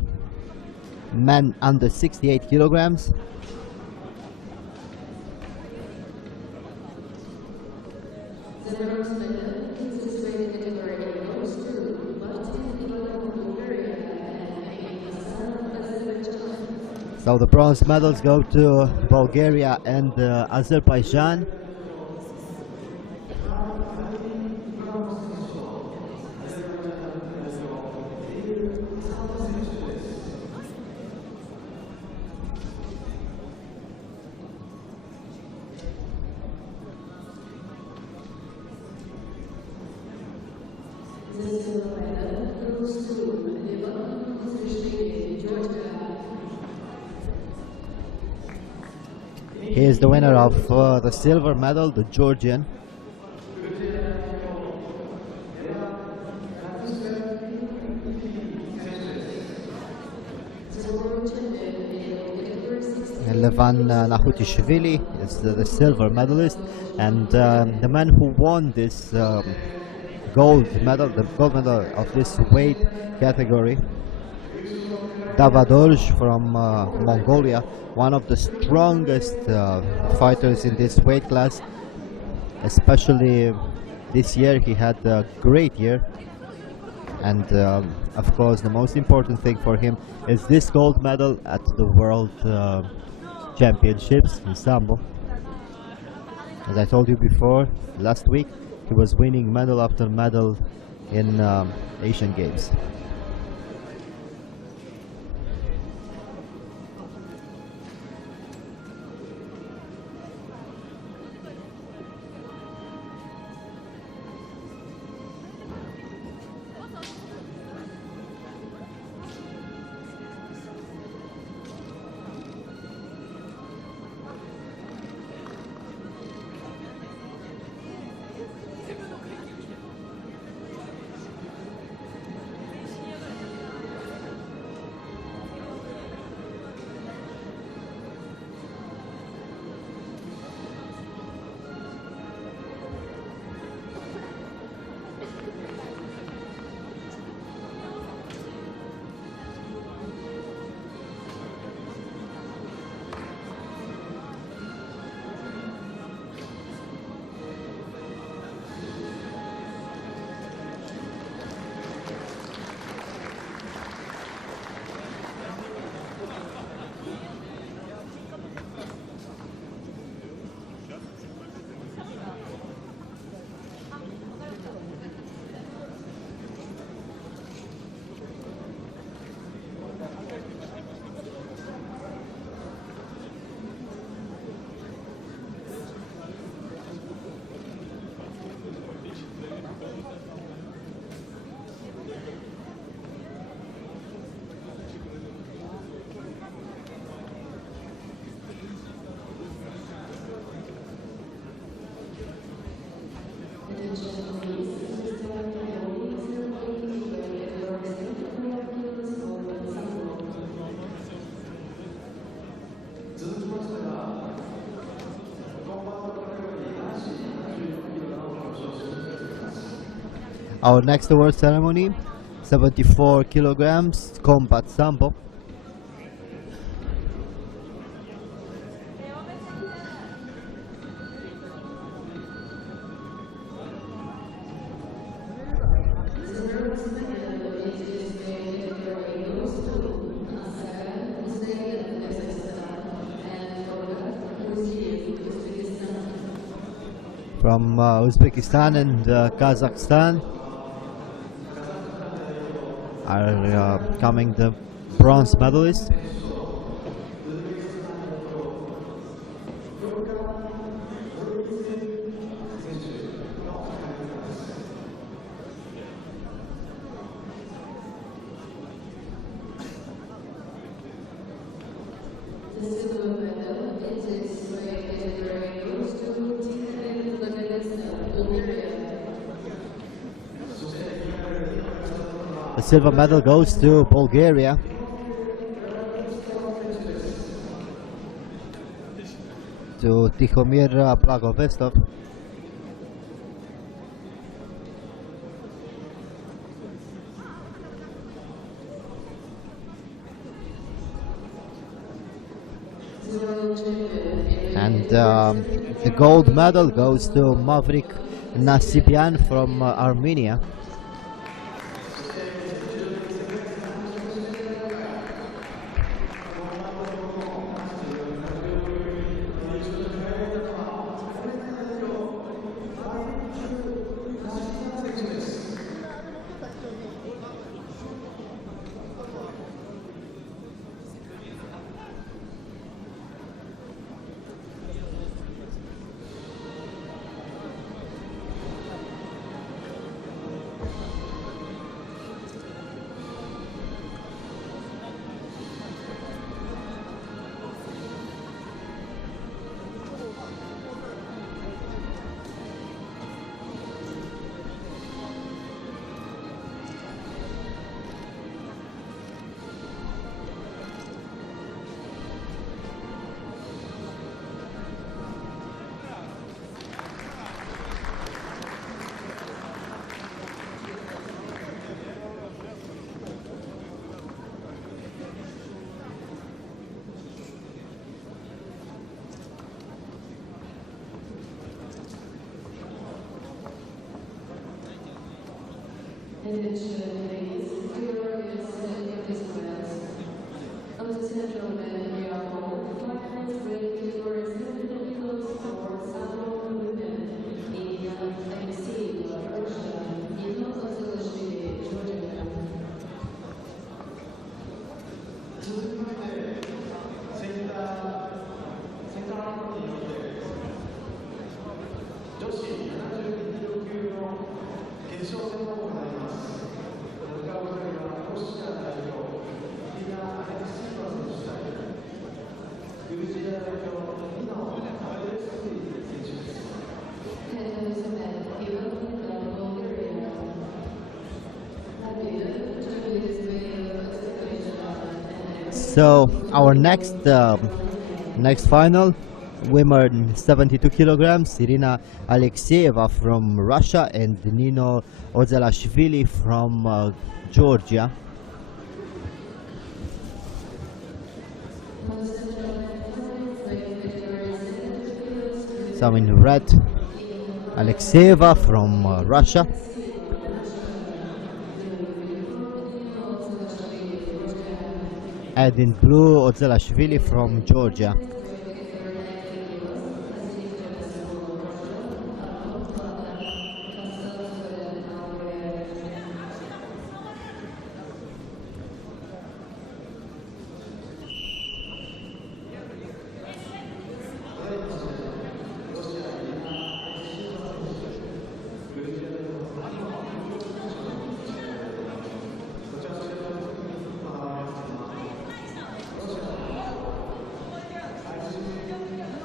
men under 68 kilograms. So the bronze medals go to Bulgaria and Azerbaijan. He is the winner of the silver medal, the Georgian. Levan Nahutishvili is the silver medalist, and the man who won this gold medal, the gold medal of this weight category, Davadorj from Mongolia, one of the strongest fighters in this weight class. Especially this year, he had a great year. And of course, the most important thing for him is this gold medal at the World Championships in Sambo. As I told you before, last week he was winning medal after medal in Asian Games. Our next award ceremony, 74 kilograms combat sambo. From Uzbekistan and Kazakhstan are coming the bronze medalists. The silver medal goes to Bulgaria. To Tihomir Blagovestov. And the gold medal goes to Mavrik Nasibian from Armenia. Attention, please. Your participants. Ladies and gentlemen, we are all finalists ready for semifinals for SAMBO women in MC Russia. Nino Azulashvili, Georgia. 続きましてセンターラウンドによって女子72キロ級の決勝戦を行います。向かう2人はロシア代表イリナ・アレクシーバ選手対グルジア代表ニノ・アレレスキー選手です。 So our next final, women 72 kilograms, Irina Alexeyeva from Russia and Nino Ozelashvili from Georgia. So in red, Alexeyeva from Russia. And in blue, Ozelashvili from Georgia.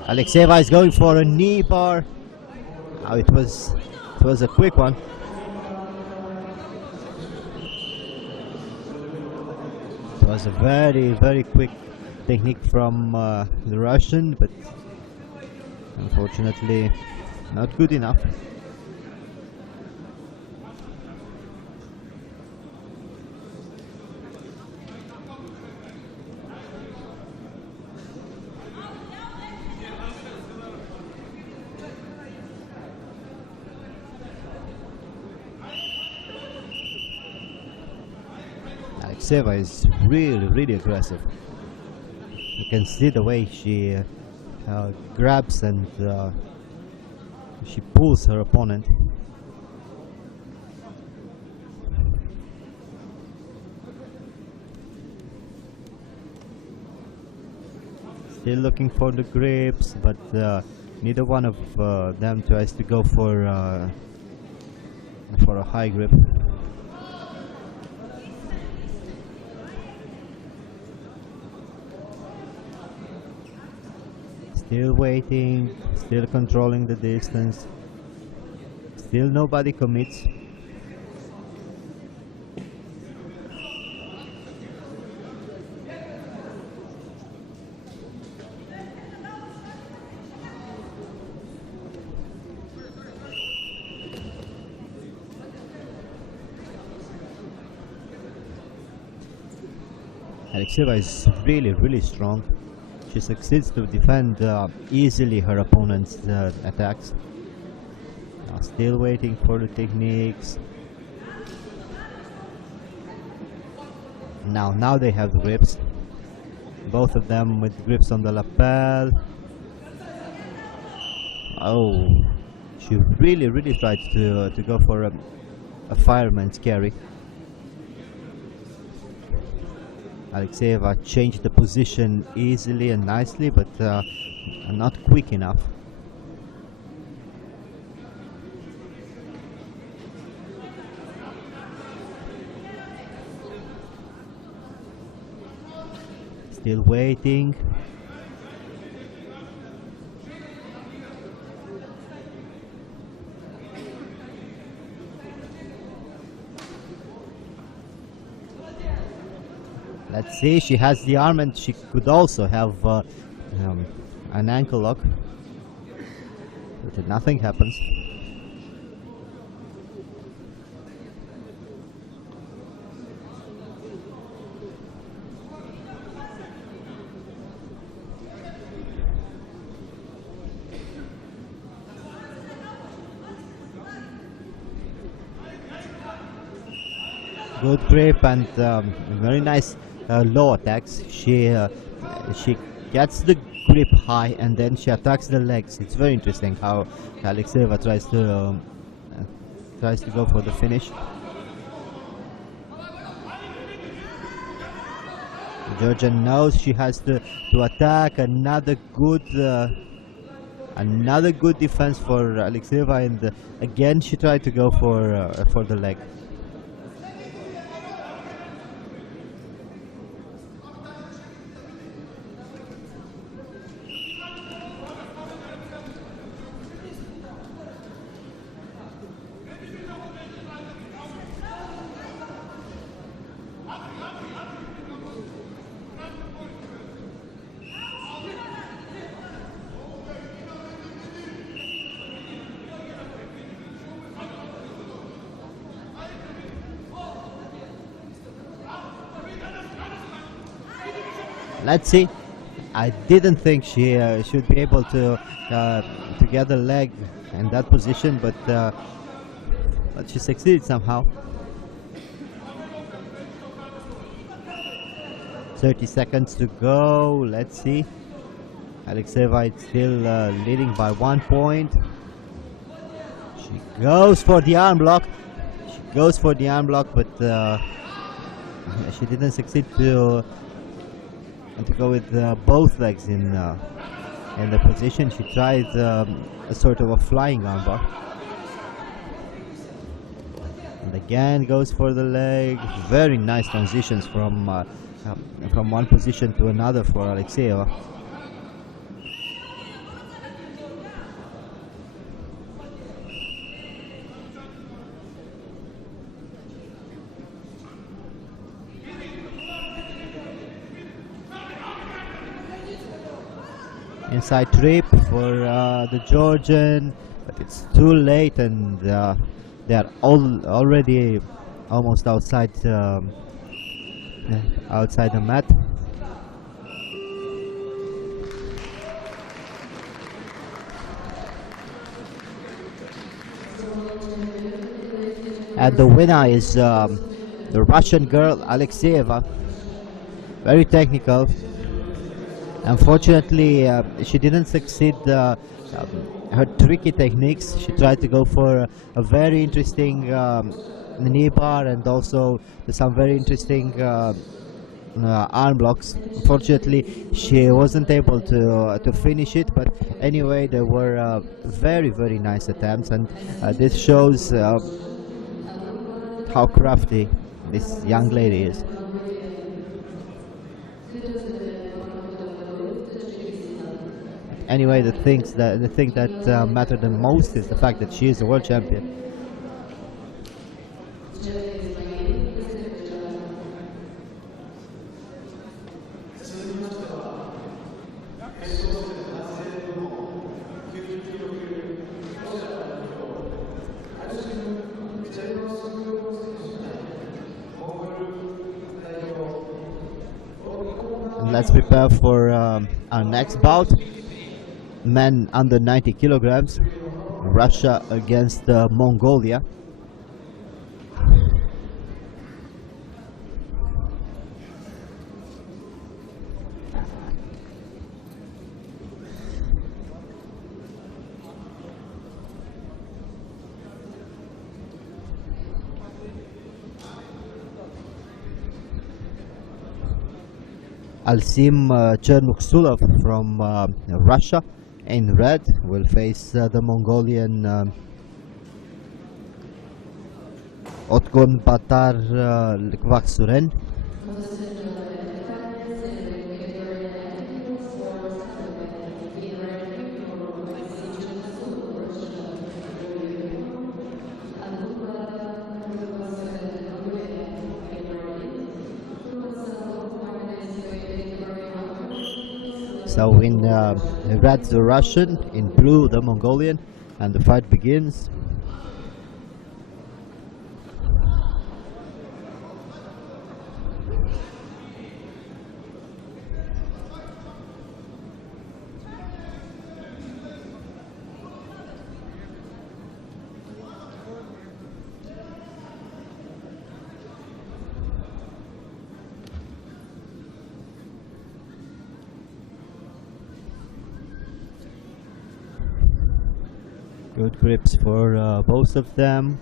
Alexeyeva is going for a knee bar. Oh, it was a quick one. It was a very quick technique from the Russian, but unfortunately not good enough. Alexeyeva is really aggressive. You can see the way she grabs and she pulls her opponent. Still looking for the grips, but neither one of them tries to go for a high grip. Still waiting, still controlling the distance. Still nobody commits. Alexeyeva is really strong. She succeeds to defend easily her opponent's attacks. Still waiting for the techniques. Now they have the grips. Both of them with grips on the lapel. Oh, she really tried to go for a fireman's carry. Alexeyeva changed the position easily and nicely, but not quick enough. Still waiting. Let's see, she has the arm and she could also have an ankle lock, but nothing happens. good grip and very nice low attacks. She gets the grip high and then she attacks the legs. It's very interesting how Alexeyeva tries to go for the finish. Georgian knows she has to attack. Another good defense for Alexeyeva, and again she tried to go for the leg. Let's see. I didn't think she should be able to get the leg in that position, but she succeeded somehow. 30 seconds to go. Let's see. Alexeyeva is still leading by 1 point. She goes for the arm block. But she didn't succeed to go with both legs in the position. She tried a sort of a flying armbar, and again goes for the leg. Very nice transitions from one position to another for Alexeyeva. Inside trip for the Georgian, but it's too late, and they are already almost outside the mat. And the winner is the Russian girl Alexeyeva. Very technical. Unfortunately, she didn't succeed her tricky techniques. She tried to go for a very interesting knee bar and also some very interesting arm blocks. Unfortunately, she wasn't able to finish it, but anyway, there were very nice attempts, and this shows how crafty this young lady is. Anyway, the thing that matter the most is the fact that she is a world champion. And let's prepare for our next bout. Men under 90 kilograms, Russia against Mongolia. Alsim Chernuksulov from Russia in red will face the Mongolian Otgon Batar Likvaksuren. So in red the Russian, in blue the Mongolian, and the fight begins. Good grips for both of them.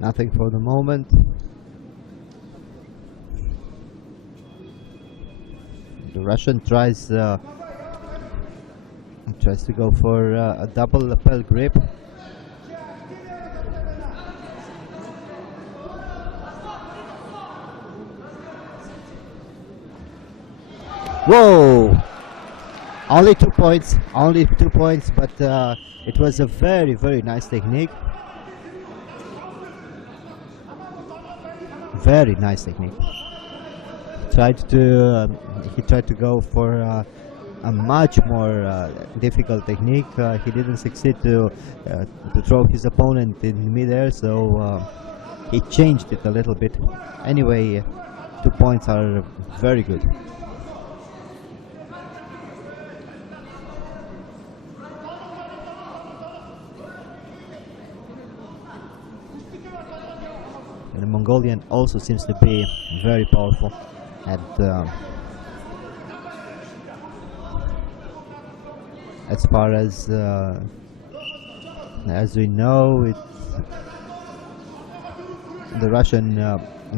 Nothing for the moment. The Russian tries to go for a double lapel grip. Whoa! Only 2 points, but it was a very, very nice technique. Very nice technique. He tried to go for a much more difficult technique. He didn't succeed to throw his opponent in midair, so he changed it a little bit. Anyway, 2 points are very good. And the Mongolian also seems to be very powerful, and as far as we know, the Russian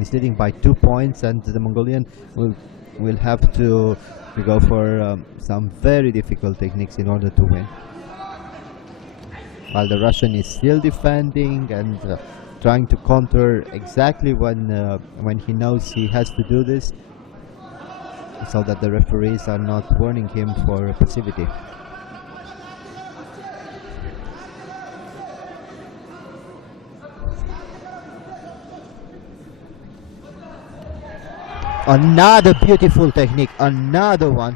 is leading by 2 points, and the Mongolian will have to go for some very difficult techniques in order to win. While the Russian is still defending and trying to counter exactly when he knows he has to do this, so that the referees are not warning him for passivity. Another beautiful technique, another one.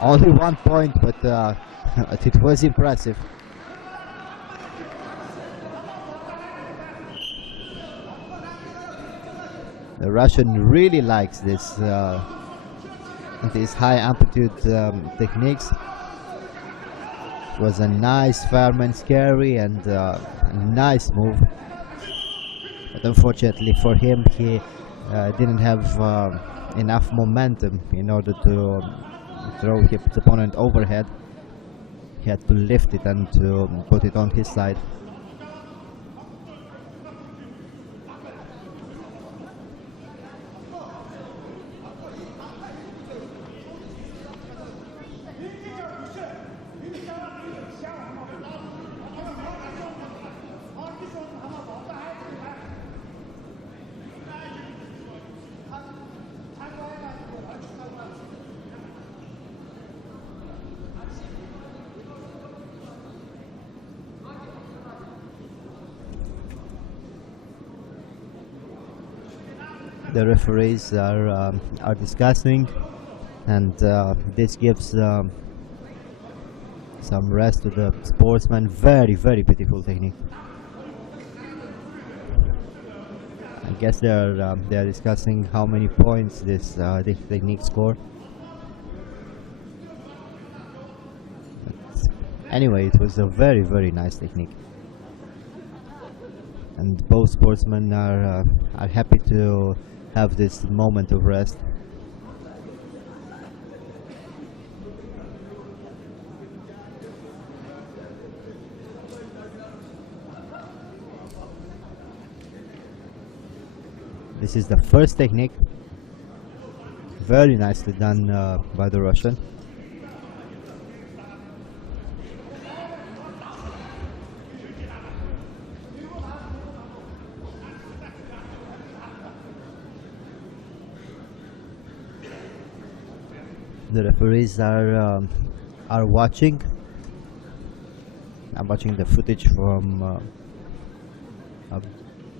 Only 1 point, but it was impressive. The Russian really likes these high amplitude techniques. It was a nice firm and scary and nice move. But unfortunately for him, he didn't have enough momentum in order to throw his opponent overhead. He had to lift it and to put it on his side. The referees are discussing, and this gives some rest to the sportsman. Very, very beautiful technique. I guess they are discussing how many points this technique score. But anyway, it was a very, very nice technique, and both sportsmen are happy to have this moment of rest. This is the first technique. Very nicely done by the Russian. The referees are watching. I'm watching the footage from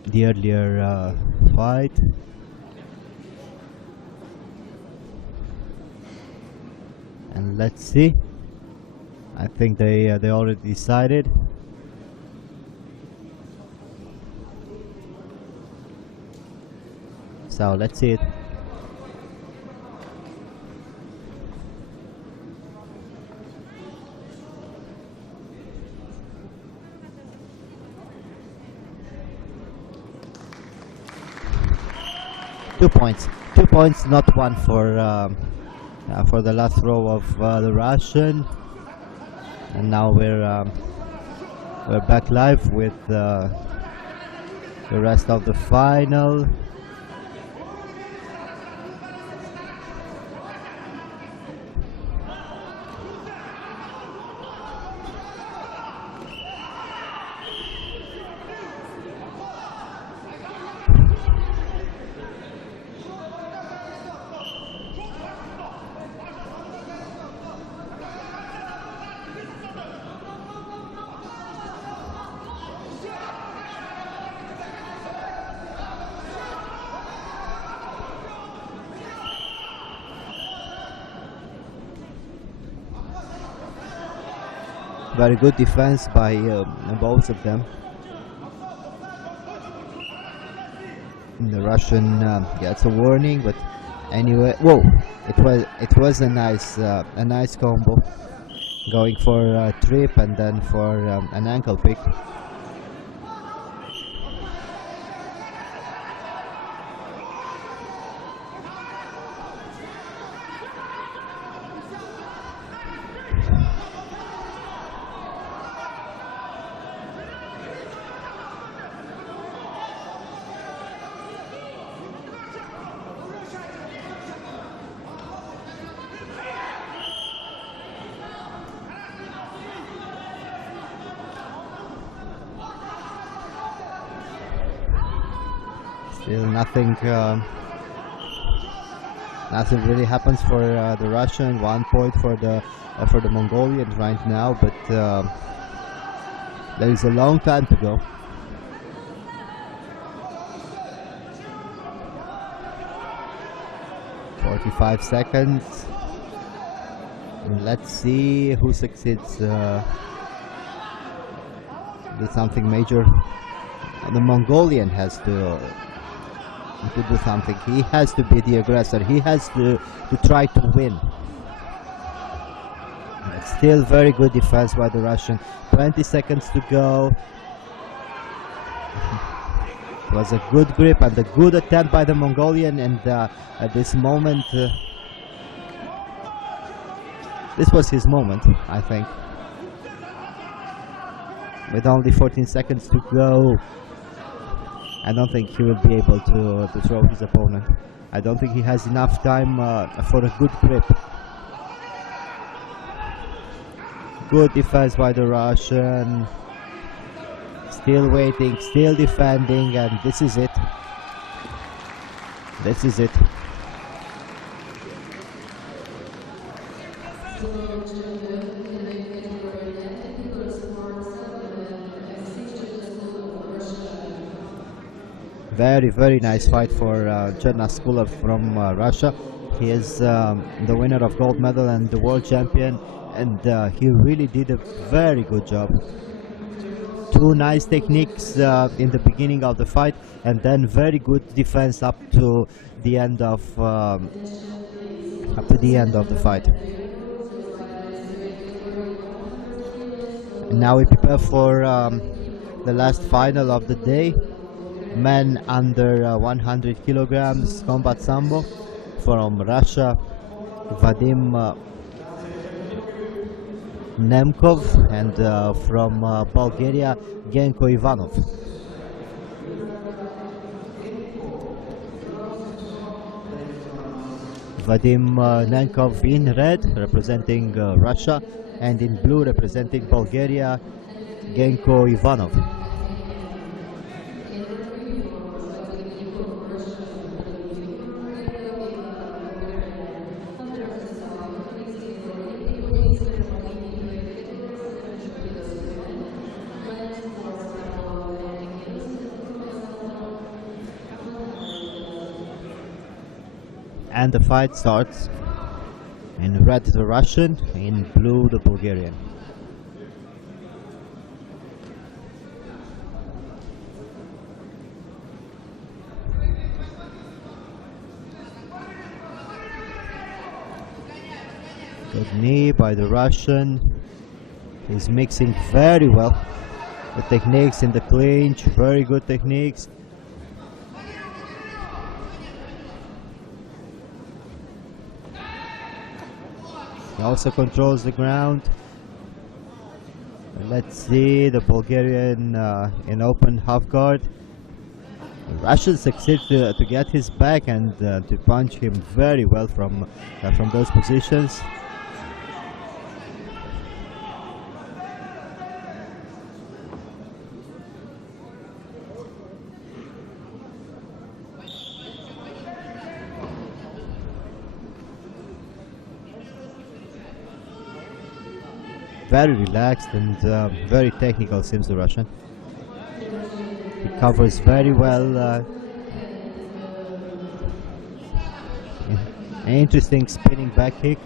the earlier fight. And let's see. I think they already decided. So let's see it. Two points, not one for the last row of the Russian. And now we're back live with the rest of the final. Very good defense by both of them. The Russian gets a warning, but anyway, whoa! It was a nice combo, going for a trip and then for an ankle pick. Still nothing really happens for the Russian. 1 point for the Mongolians right now, but there is a long time to go. "45 seconds. Let's see who succeeds. Do something major. The Mongolian has to do something. He has to be the aggressor. He has to try to win. But still very good defense by the Russian. 20 seconds to go. It was a good grip and a good attempt by the Mongolian, and at this moment, this was his moment, I think. With only 14 seconds to go, I don't think he will be able to throw his opponent. I don't think he has enough time for a good grip. Good defense by the Russian. Still waiting, still defending, and this is it. This is it. Very, very nice fight for Chernaskulov from Russia. He is the winner of gold medal and the world champion, and he really did a very good job. Two nice techniques in the beginning of the fight, and then very good defense up to the end of the fight. And now we prepare for the last final of the day. Men under 100 kilograms combat sambo from Russia, Vadim Nemkov, and from Bulgaria, Genko Ivanov. Vadim Nemkov in red, representing Russia, and in blue, representing Bulgaria, Genko Ivanov. And the fight starts. In red the Russian, in blue the Bulgarian. Good knee by the Russian. He's mixing very well the techniques in the clinch, very good techniques. He also controls the ground. Let's see the Bulgarian in open half guard. The Russian succeeds to get his back and to punch him very well from those positions. Very relaxed and very technical seems the Russian. He covers very well. An interesting spinning back kick.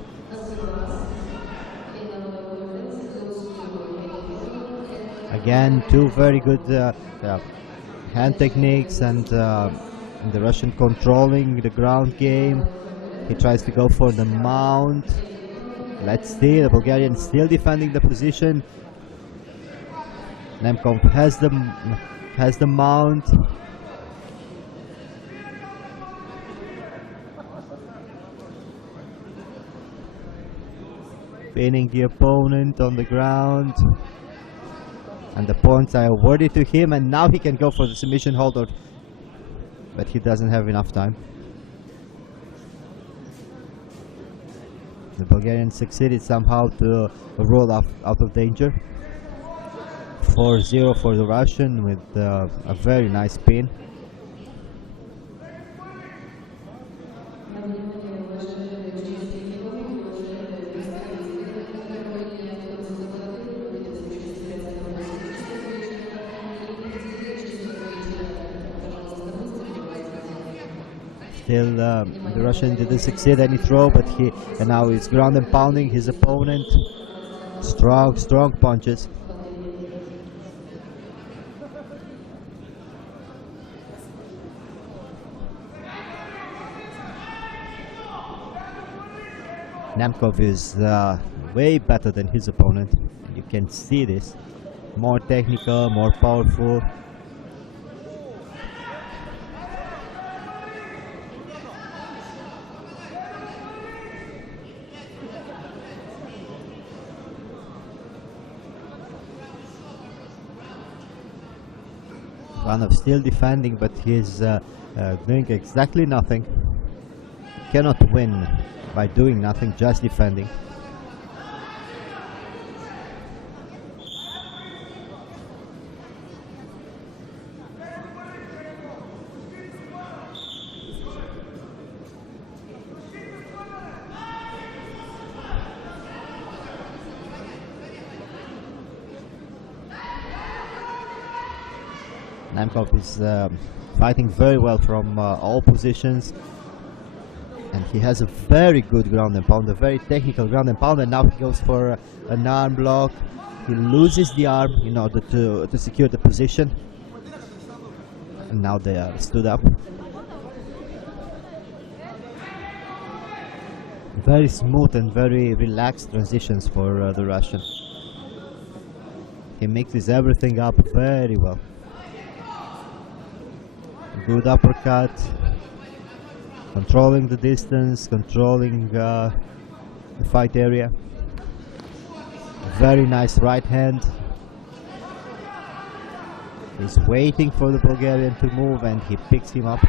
Again, two very good hand techniques, and the Russian controlling the ground game. He tries to go for the mount. Let's see, the Bulgarian still defending the position. Nemkov has the mount. Pinning the opponent on the ground. And the points are awarded to him, and now he can go for the submission hold, but he doesn't have enough time. The Bulgarian succeeded somehow to roll out of danger. 4-0 for the Russian with a very nice pin. Still, the Russian didn't succeed any throw, but and now he's ground and pounding his opponent. Strong punches. Nemkov is way better than his opponent. You can see this. More technical, more powerful. Ivanov still defending, but he's doing exactly nothing. He cannot win by doing nothing, just defending. Nemkov is fighting very well from all positions, and he has a very good ground and pound, a very technical ground and pound, and now he goes for an arm block. He loses the arm in order to secure the position, and now they are stood up. Very smooth and very relaxed transitions for the Russian. He mixes everything up very well. Good uppercut, controlling the distance, controlling the fight area. Very nice right hand. He's waiting for the Bulgarian to move, and he picks him up.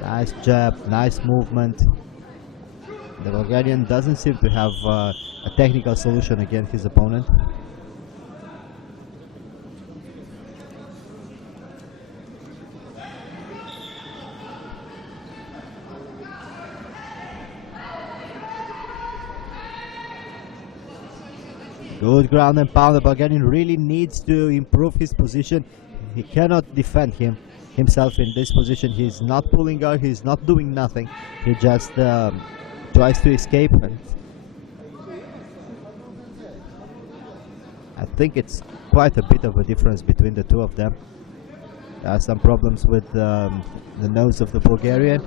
Nice jab, nice movement. The Bulgarian doesn't seem to have a technical solution against his opponent. Good ground and pound. The Bulgarian really needs to improve his position. He cannot defend himself in this position. He's not pulling out, he's not doing nothing. He just tries to escape. And I think it's quite a bit of a difference between the two of them. There are some problems with the nose of the Bulgarian.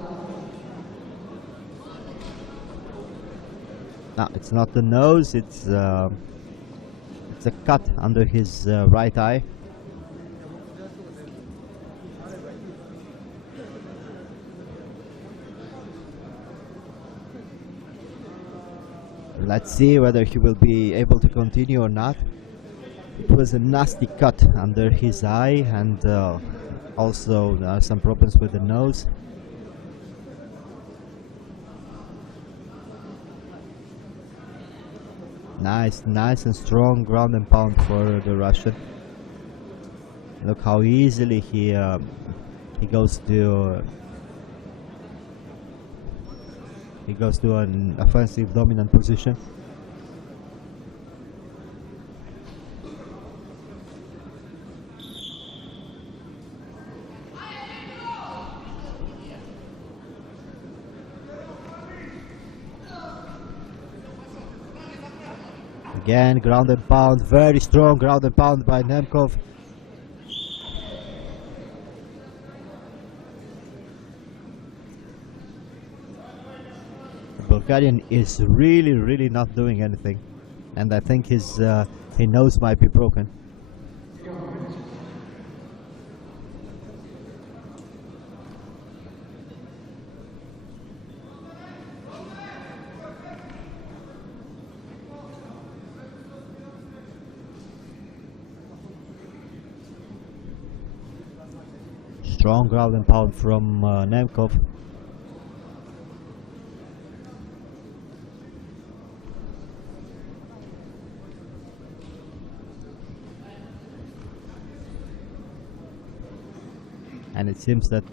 No, it's not the nose. It's a cut under his right eye. Let's see whether he will be able to continue or not. It was a nasty cut under his eye, and also there are some problems with the nose. Nice and strong ground and pound for the Russian. Look how easily he goes to an offensive dominant position. Again, ground and pound, very strong ground and pound by Nemkov. The Bulgarian is really not doing anything, and I think his nose might be broken. Strong ground and pound from Nemkov. And it seems that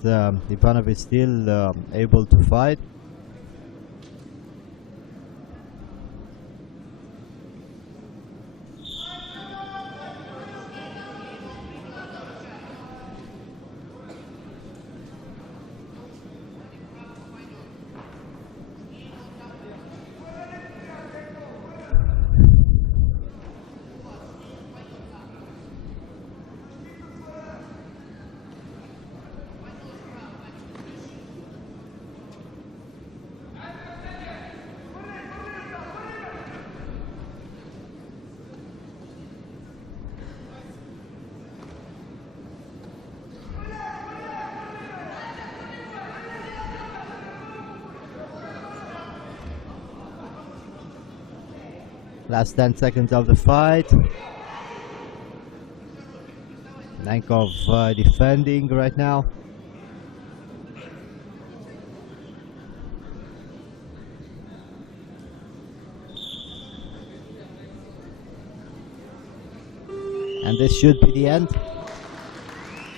Ivanov is still able to fight. Last 10 seconds of the fight. Nemkov defending right now. And this should be the end.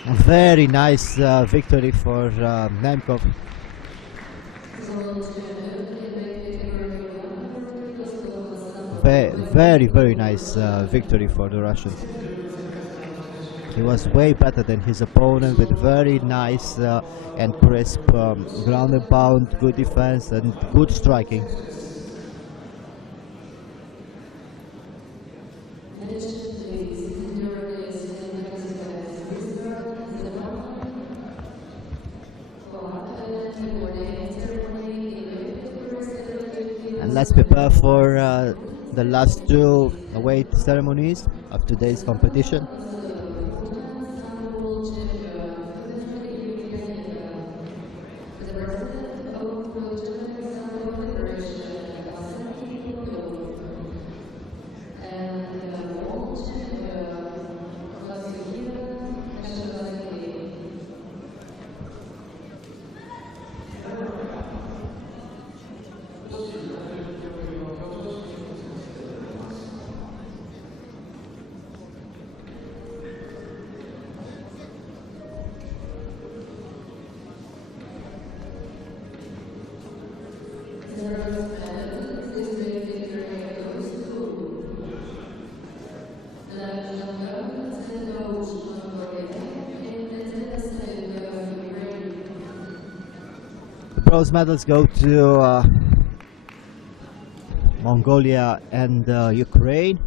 A very nice victory for Nemkov. Very nice victory for the Russians. He was way better than his opponent with very nice and crisp ground and pound, good defense and good striking. And let's prepare for the last two weight ceremonies of today's competition. The bronze medals go to Mongolia and Ukraine.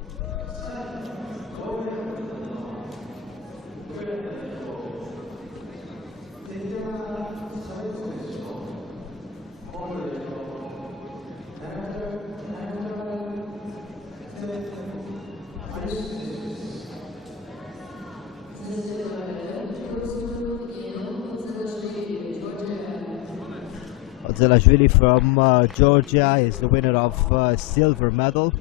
Zelashvili from Georgia is the winner of silver medal.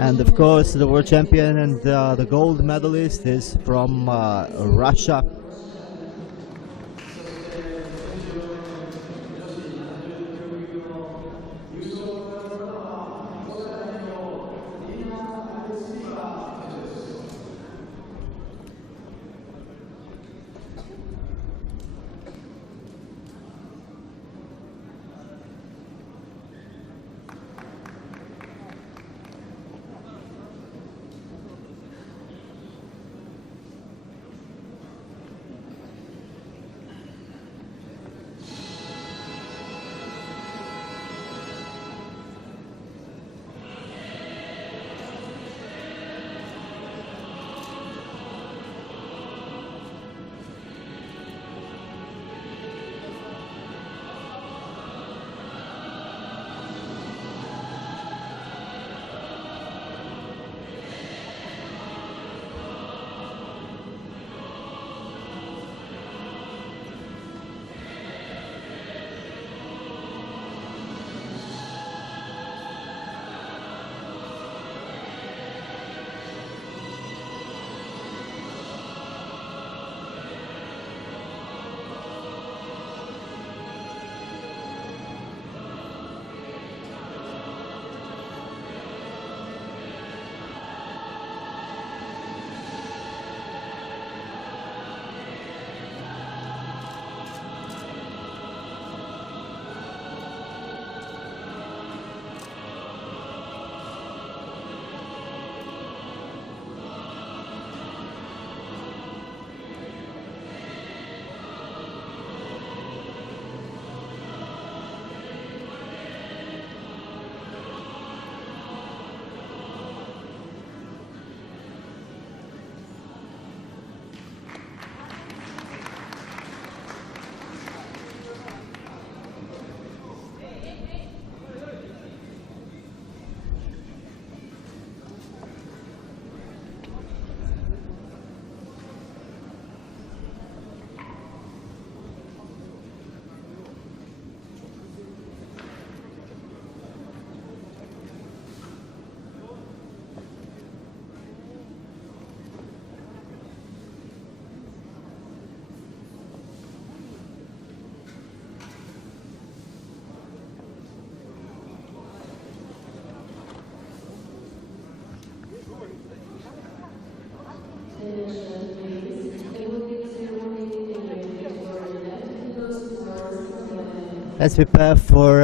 And of course, the world champion and the gold medalist is from Russia. Let's prepare for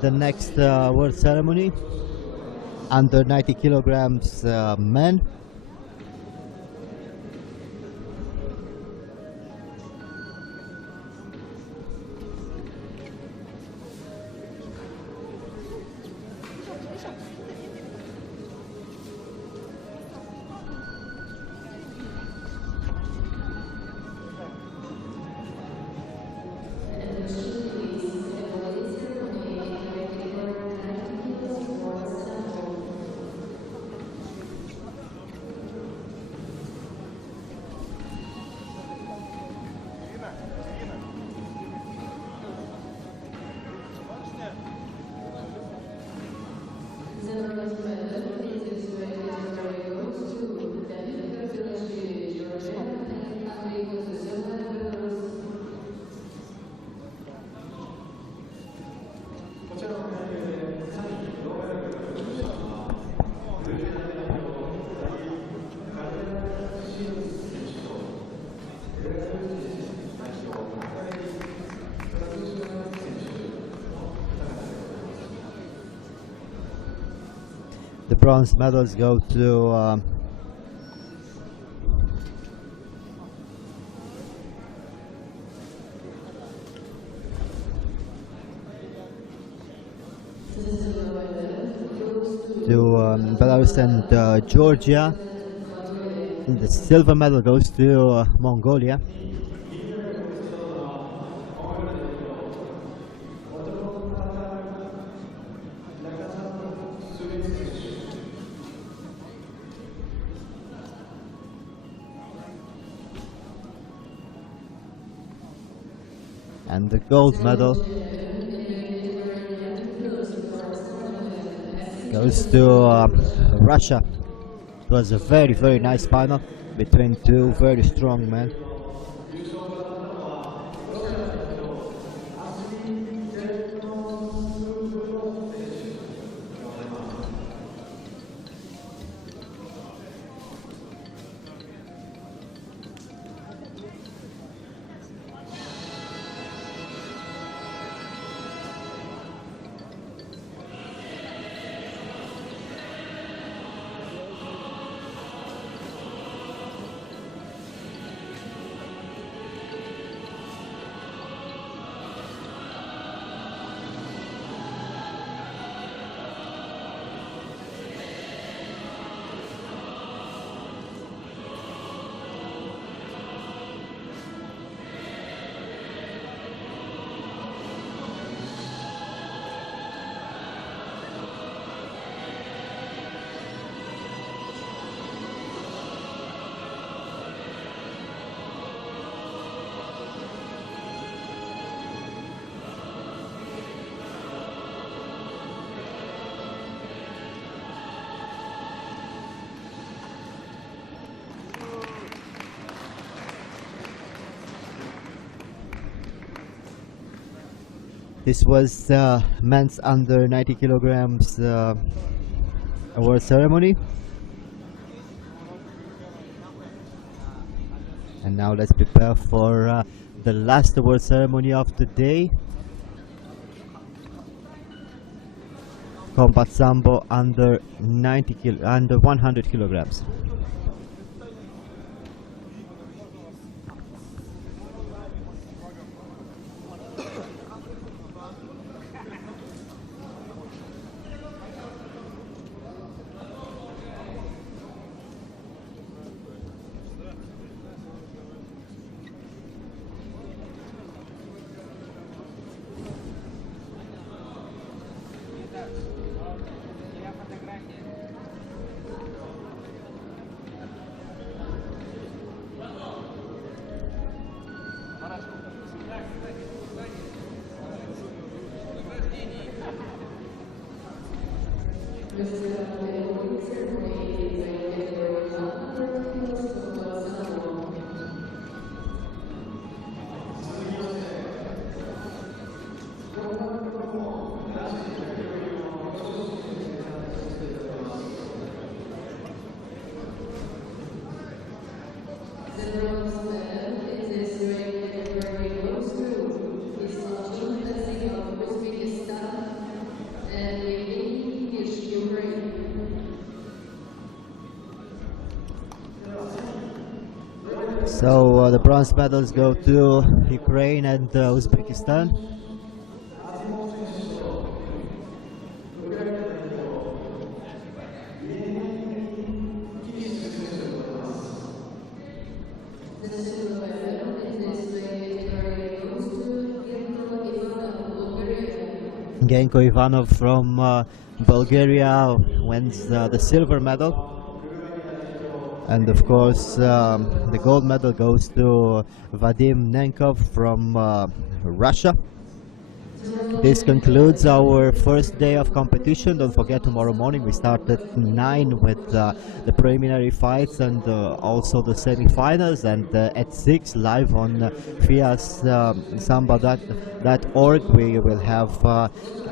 the next world ceremony. Under 90 kilograms men. The bronze medals go to Belarus and Georgia. And the silver medal goes to Mongolia. And the gold medal goes to Russia. It was a very, very nice final between two very strong men. This was men's under 90 kilograms award ceremony. And now let's prepare for the last award ceremony of the day. Combat Sambo under 100 kilograms. So the bronze medals go to Ukraine and Uzbekistan. Genko Ivanov from Bulgaria wins the silver medal. And of course, the gold medal goes to Vadim Nenkov from Russia. This concludes our first day of competition. Don't forget, tomorrow morning we start at 9 with the preliminary fights and also the semi-finals, and at 6 live on FIAS-SAMBO.org we will have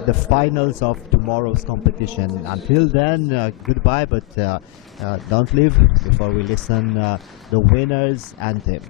the finals of tomorrow's competition. Until then, goodbye, but don't leave before we listen the winners anthem.